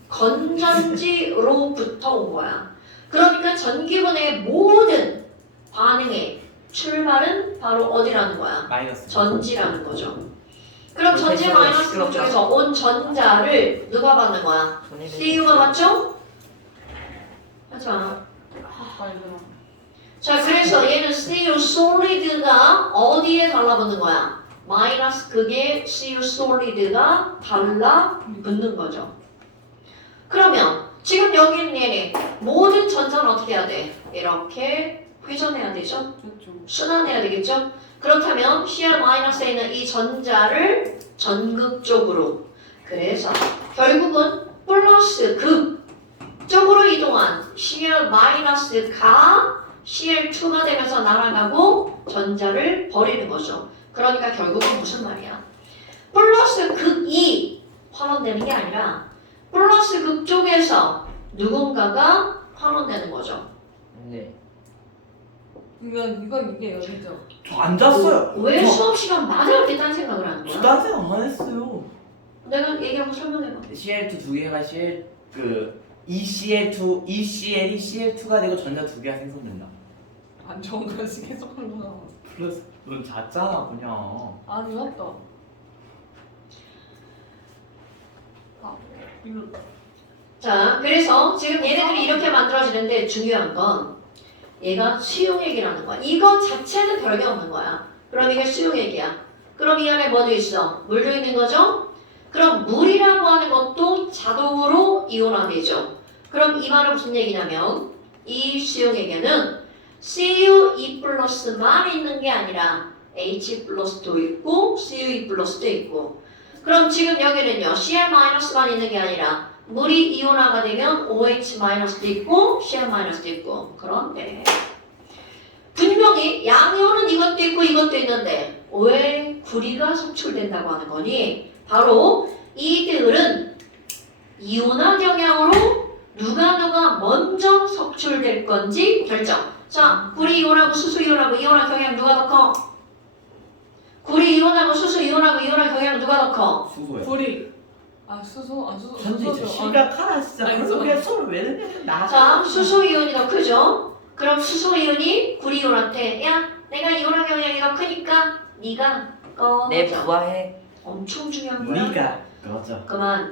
건전지로부터 온 거야. 그러니까 전기분의 모든 반응의 출발은 바로 어디라는 거야? 마이너스. 전지라는 거죠. 그럼 전지 마이너스 극 쪽에서 온 전자를 누가 받는 거야? CU가 맞죠? 하지 마. 빨리구나. 자 그래서 얘는 CU 솔리드가 어디에 달라붙는 거야? 마이너스 극에 CU 솔리드가 달라붙는 거죠. 그러면 지금 여기 있는 얘네 모든 전자는 어떻게 해야 돼? 이렇게 회전해야 되죠? 그렇죠. 순환해야 되겠죠? 그렇다면 CR-에 있는 이 전자를 전극적으로 그래서 결국은 플러스 극 쪽으로 이동한 CR-가 CL2가 되면서 날아가고 전자를 버리는 거죠. 그러니까 결국은 무슨 말이야? 플러스 극이 환원되는 게 아니라 플러스 극 쪽에서 누군가가 환원되는 거죠. 네. 이건 이게 여기죠. 저 안 잤어요. 왜 저- 수업 시간 마다 그렇게 딴 생각을 하는 저 거야? 딴 생각 안 했어요. 내가 얘기한 거 설명해봐. CL2 두 개가 ECL이 CL2가 되고 전자 두 개가 생성된다. 안 좋은 것이 계속 흘러나와. 플러스 넌 잤잖아 그냥. 아니 맞다. 아 이거 자, 그래서 지금 얘네들이 이렇게 만들어지는데 중요한 건 얘가 수용액이라는 거야. 이거 자체는 별게 없는 거야. 그럼 이게 수용액이야. 그럼 이 안에 뭐도 있어? 물도 있는 거죠? 그럼 물이라고 하는 것도 자동으로 이온화되죠. 그럼 이 말은 무슨 얘기냐면 이 수용액에는 CU2 플러스만 있는 게 아니라 H 플러스도 있고 CU2 플러스도 있고 그럼 지금 여기는요 CR-만 있는 게 아니라 물이 이온화가 되면 OH-도 있고 CR-도 있고 그런데 분명히 양이온은 이것도 있고 이것도 있는데 왜 구리가 속출된다고 하는 거니? 바로 이들은 이온화 경향으로 누가 먼저 속출될 건지 결정. 자, 구리 이온하고 수소 이온하고 이온화 경향 누가 더 커? 구리 이온하고 수소 이온하고 이온화 경향 누가 더 커? 수소야. 불이 수소 선생님 진짜 수소죠. 심각하다 진짜. 아니, 그래서 그냥 손을 왜 내냐 나. 자, 수소 이온이 더 크죠? 그럼 수소 이온이 구리 이온한테 야, 내가 이온화 경향이 더 크니까 네가 꺼져. 내 부하해. 엄청 중요한 거야. 우리가 그거죠. 그만.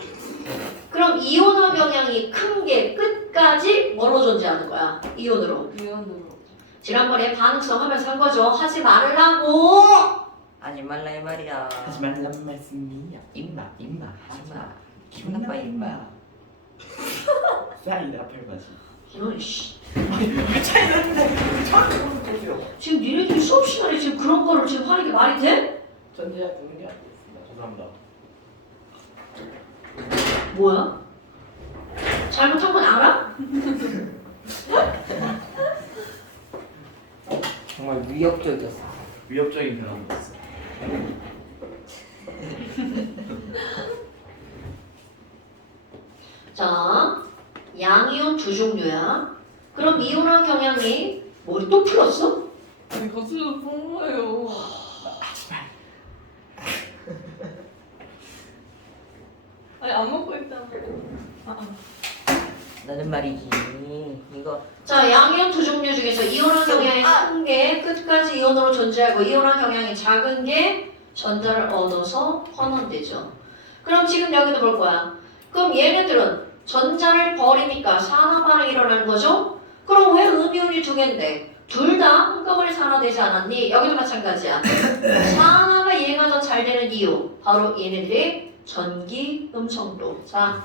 그럼 이온화 경향이 큰 게 끝까지 뭐로 존재하는 거야? 이온으로. 이온으로. 지난번에 반응성 하면서 한 거죠. 하지 말라고. 하지 말라 이 말이야. 하지 말란 말씀이야. 임마 하지마. 기분 나빠 임마. 사이다 팔바지. 이놈 씨. 왜 차이 났는데 저한테 무슨 소리요? 지금 니네들이 수업 시간에 지금 그런 거를 지금 하는 게 말이 돼? 전제야 보는 게 아니겠습니다. 죄송합니다. 뭐야? 잘못한 건 알아? 정말 위협적이었어. 위협적인 변화가 있어. 자, 양이온 두 종류야. 그럼 이온화 경향이 머리 또 풀었어? 아니 거슬러 본 거예요. 아니 안 먹고 있다고. 나는 말이지. 이거 자, 양이온 두 종류 중에서 이온화 경향이 큰 게 끝까지 이온으로 존재하고 이온화 경향이 작은 게 전자를 얻어서 환원되죠. 그럼 지금 여기도 볼 거야. 그럼 얘네들은 전자를 버리니까 산화 반응이 일어나는 거죠? 그럼 왜 음이온이 두 개인데 둘 다 한꺼번에 산화되지 않았니? 여기도 마찬가지야. 산화가 얘가 더 잘 되는 이유 바로 얘네들의 전기 음성도. 자,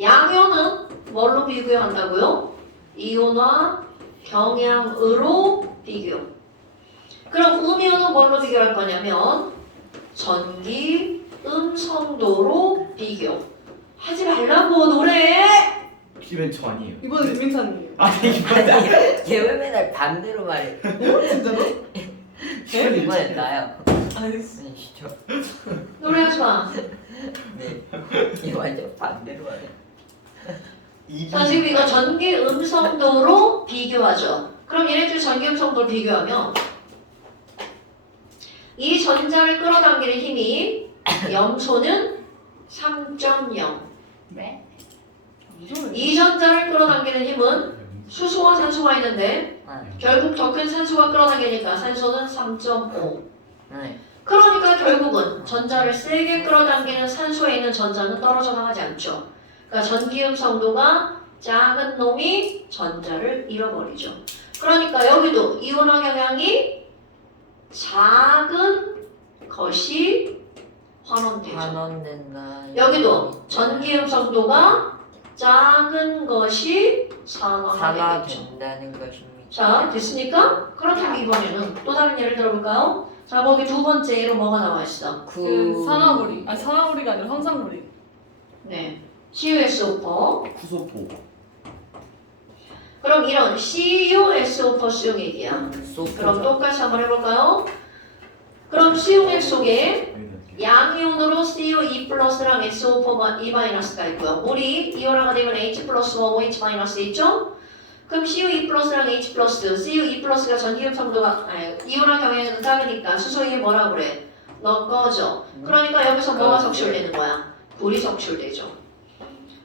양이온은 뭘로 비교한다고요? 이온화 경향으로 비교. 그럼 음이온은 뭘로 비교할 거냐면 전기 음성도로 비교. 하지 말라고 노래. 이번 저 아니에요. 이번엔 김민찬이에요. 아니 이번 아니 걔왜 맨날 반대로 말해? 진짜로? 이번엔 나요. 알겠어. 아니 진짜. 노래하지 마. 네. 이거 완전 반대로 말해. 자, 지금 이거 전기 음성도로 비교하죠. 그럼 얘네들 전기 음성도를 비교하면 이 전자를 끌어당기는 힘이 염소는 3.0. 네? 이 전자를 끌어당기는 힘은 수소와 산소가 있는데 네. 결국 더 큰 산소가 끌어당기니까 산소는 3.5. 네. 그러니까 결국은 전자를 세게 끌어당기는 산소에 있는 전자는 떨어져 나가지 않죠. 그러니까 전기 음성도가 작은 놈이 전자를 잃어버리죠. 그러니까 여기도 이온화 경향이 작은 것이 환원되죠. 환원된다. 여기도 전기 음성도가 작은 것이 산화되겠죠. 산화된다는 것입니다. 자, 됐습니까? 그렇다면 이번에는 또 다른 예를 들어볼까요? 자, 거기 두 번째 예로 뭐가 나와 있어? 그 산화물이 아니 산화물이가 아니라 황산물이. 네, CuSO4. 쿠소포. 그럼 이런 CuSO4 수용 얘기야. 그럼 똑같이 한번 해볼까요? 그럼 수용액 속에 양이온으로 CuE 플러스랑 SO4 E-가 있고요. 우리 이온화가 되면 H 플러스와 OH 마이너스 있죠? 그럼 CuE 플러스랑 H 플러스, CuE 플러스가 전기 음성도가 이온화 경향이 작으니까 수소에 뭐라 그래? 너 꺼져. 그러니까 여기서 뭐가 적출되는 거야? 불이 적출되죠.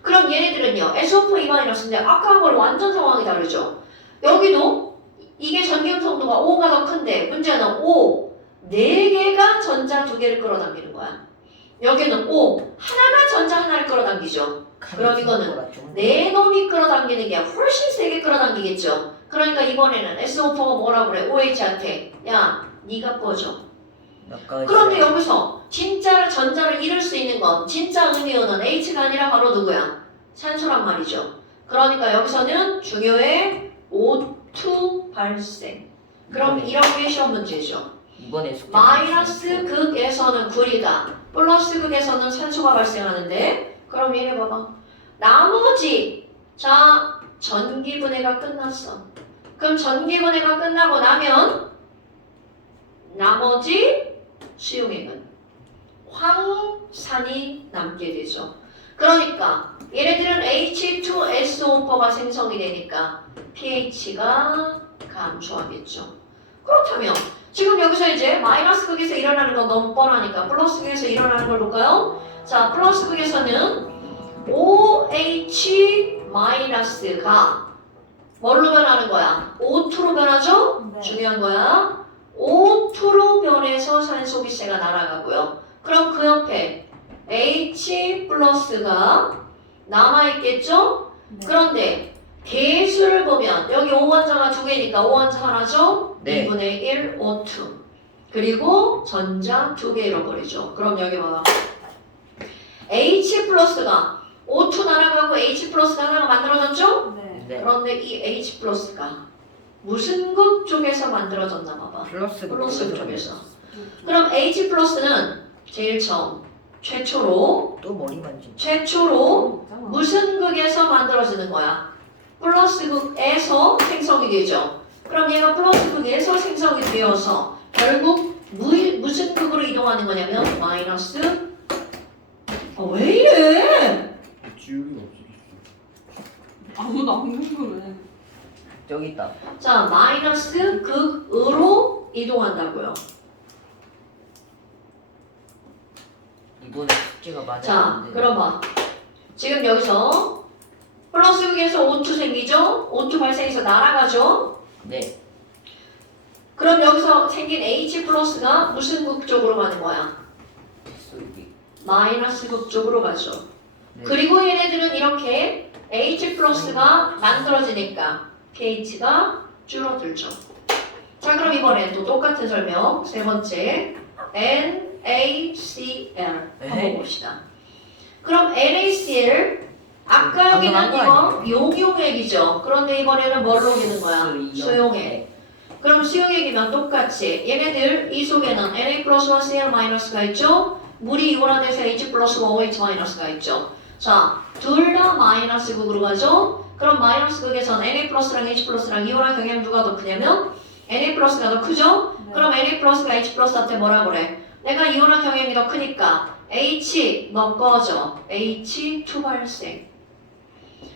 그럼 얘네들은요, SO4 E-인데 아까 하고는 완전 상황이 다르죠. 여기도 이게 전기 음성도가 5가 더 큰데 문제는 5, 4개가 전자 2개를 끌어당기는 거야. 여기는 5, 하나가 전자 하나를 끌어당기죠. 그럼 이거는 4놈이 끌어당기는 게 훨씬 세게 끌어당기겠죠. 그러니까 이번에는 SO4가 뭐라 그래? OH한테 야, 네가 꺼져. 그런데 여기서 진짜 전자를 잃을 수 있는 건 진짜 음이온은 H가 아니라 바로 누구야? 산소란 말이죠. 그러니까 여기서는 중요해 O2 발생. 그럼 이런 게 시험 문제죠. 이번에 숙제 마이너스 극에서는 구리다. 플러스 극에서는 산소가 발생하는데 그럼 얘네 봐봐. 나머지 자 전기분해가 끝났어. 그럼 전기분해가 끝나고 나면 나머지 수용액은 황산이 남게 되죠. 그러니까 얘네들은 H2SO4가 생성이 되니까 pH가 감소하겠죠. 그렇다면 지금 여기서 이제 마이너스 극에서 일어나는 건 너무 뻔하니까 플러스 극에서 일어나는 걸 볼까요? 자, 플러스 극에서는 OH-가 뭘로 변하는 거야? O2로 변하죠? 네. 중요한 거야. O2로 변해서 산소 기체가 날아가고요. 그럼 그 옆에 H+가 남아있겠죠? 네. 그런데 개수를 보면 여기 O환자가 2개니까 O환자 하나죠? 네. 2분의 1 O2 그리고 전자 2개 잃어버리죠. 그럼 여기 봐봐. H+가 O2 날아가고 H+가 하나가 만들어졌죠? 네. 네. 그런데 이 H+가 무슨 극 쪽에서 만들어졌나 봐봐. 플러스 플러스 쪽에서. 그럼 H+는 제일 처음 최초로 또 머리 만진. 최초로 무슨 극에서 만들어지는 거야? 플러스 극에서 생성이 되죠. 그럼 얘가 플러스 극에서 생성이 되어서 결국 무슨 극으로 이동하는 거냐면 마이너스. 왜 이래? 지우개가 없어. 아무도 안 궁금해. 저기 있다. 자, 마이너스 극으로 이동한다고요. 이번에 숙제가 맞아. 자, 그럼 봐. 지금 여기서 플러스 극에서 O2 생기죠? O2 발생해서 날아가죠? 네. 그럼 여기서 생긴 H+가 무슨 극 쪽으로 가는 거야? 소리. 마이너스 극 쪽으로 가죠. 네. 그리고 얘네들은 이렇게 H+가 만들어지니까 pH가 줄어들죠. 자, 그럼 이번엔 또 똑같은 설명. 세 번째, NaCl 한번 봅시다. 그럼 NaCl 아까 방금 한 여기는 거 이거 용용액이죠. 그런데 이번에는 뭘 녹이는 거야? 수용액. 그럼 수용액이면 똑같이 얘네들 이 속에는 Na 플러스와 Cl 마이너스가 있죠. 물이 이온화돼서 H 플러스와 OH 마이너스가 있죠. 자, 둘 다 마이너스 극으로 가죠. 그럼 마이너스 극에선 Na 플러스랑 H 플러스랑 이온화 경향 누가 더 크냐면 Na 플러스가 더 크죠? 그럼 Na 플러스가 H 플러스한테 뭐라 그래? 내가 이온화 경향이 더 크니까 H 너 꺼져. H2 발생.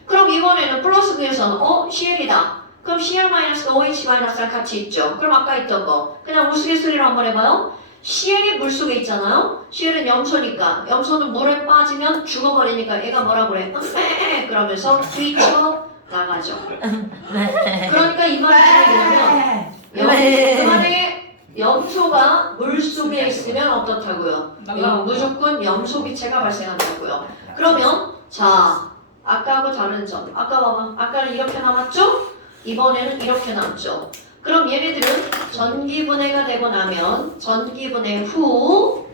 그럼 이번에는 플러스 극에서는 CL이다. 그럼 CL-가 OH-랑 같이 있죠. 그럼 아까 있던 거 그냥 우스갯소리로 한번 해봐요. CL이 물속에 있잖아요. CL은 염소니까 염소는 물에 빠지면 죽어버리니까 얘가 뭐라 그래? 그러면서 뛰쳐나가죠. 그러니까 이 말이 뭐냐면 만약에 염소가 물속에 있으면 어떻다고요? 무조건 염소 기체가 발생한다고요. 그러면 자 아까하고 다른 점. 아까 봐봐. 아까는 이렇게 남았죠? 이번에는 이렇게 남죠. 그럼 얘네들은 전기분해가 되고 나면 전기분해 후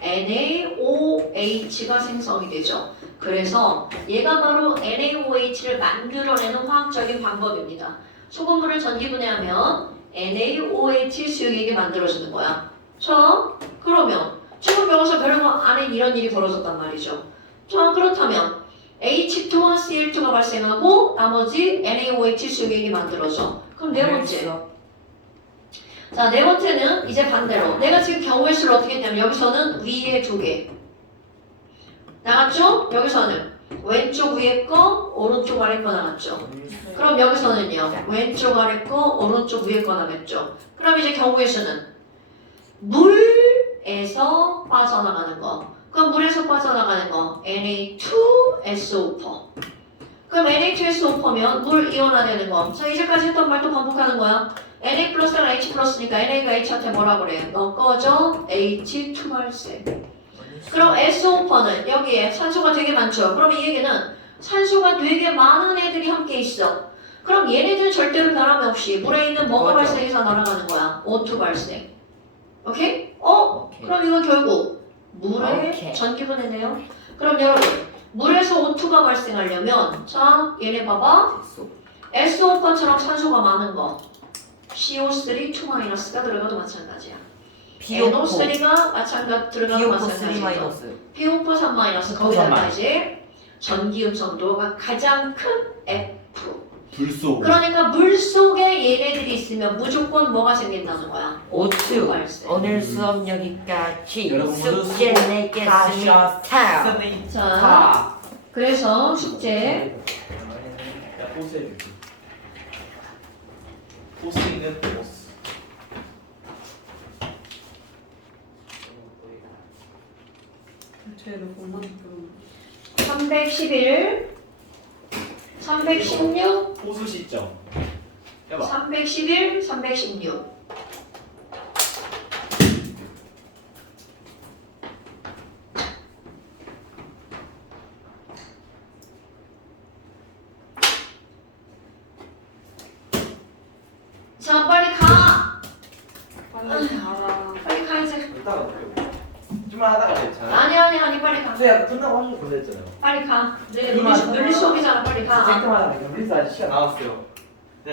NaOH가 생성이 되죠. 그래서 얘가 바로 NaOH를 만들어내는 화학적인 방법입니다. 소금물을 전기분해하면 NaOH 수용액이 만들어지는 거야. 자, 그러면 지금 여기서 별거 안에 이런 일이 벌어졌단 말이죠. 자, 그렇다면 H2와 Cl2가 발생하고 나머지 NaOH 수용액이 만들어져. 그럼 네 번째. 자, 네 번째는 이제 반대로. 내가 지금 경우의 수를 어떻게 했냐면 여기서는 위에 두 개. 나갔죠? 여기서는 왼쪽 위에 거, 오른쪽 아래 거 나갔죠. 그럼 여기서는요. 왼쪽 아래 거, 오른쪽 위에 거 나갔죠. 그럼 이제 경우의 수는 물에서 빠져나가는 거. 그럼 물에서 빠져나가는 거 Na2SO4. 그럼 Na2SO4면 물 이온화되는 거. 자, 이제까지 했던 말 또 반복하는 거야. Na 플러스랑 H 플러스니까 NA가 H한테 뭐라 그래? 너 꺼져 H2 발생. 그럼 SO4는 여기에 산소가 되게 많죠. 그럼 이 얘기는 산소가 되게 많은 애들이 함께 있어. 그럼 얘네들은 절대로 변함이 없이 물에 있는 뭐가 맞아. 발생해서 날아가는 거야? O2 발생. 오케이? 그럼 이건 결국 물의 오케이. 전기분해네요. 그럼 여러분 물에서 O2가 발생하려면 자 얘네 봐봐. SO4처럼 산소가 많은 거 CO3 2-가 들어가도 마찬가지야. NO3가 마찬가지 들어가도 마찬가지죠. PO4 3- 거기다가 이제 전기 음성도가 가장 큰 F. 불소. 그러니까 물 속에 얘네들이 있으면 무조건 뭐가 생긴다는 거야? 오츠. 발생. 오늘 수업 여기까지. 여러분 모두 숙제 내겠습니다. 자, 그래서 숙제 포스에 포스는 포스. 제일 그만큼 311, 316, 포수 시점. 해봐. 311, 316. 자, 빨리 가! 빨리 가라. 빨리 가, 이제. 이따가 볼게요. 좀만 하다가 괜찮아. 아니, 빨리 가. 제가 끝나고 하셔도 보냈잖아요. 빨리 가. 늘리 수업이잖아, 빨리 가. 생각만 하면 우리 아직 시간 나왔어요.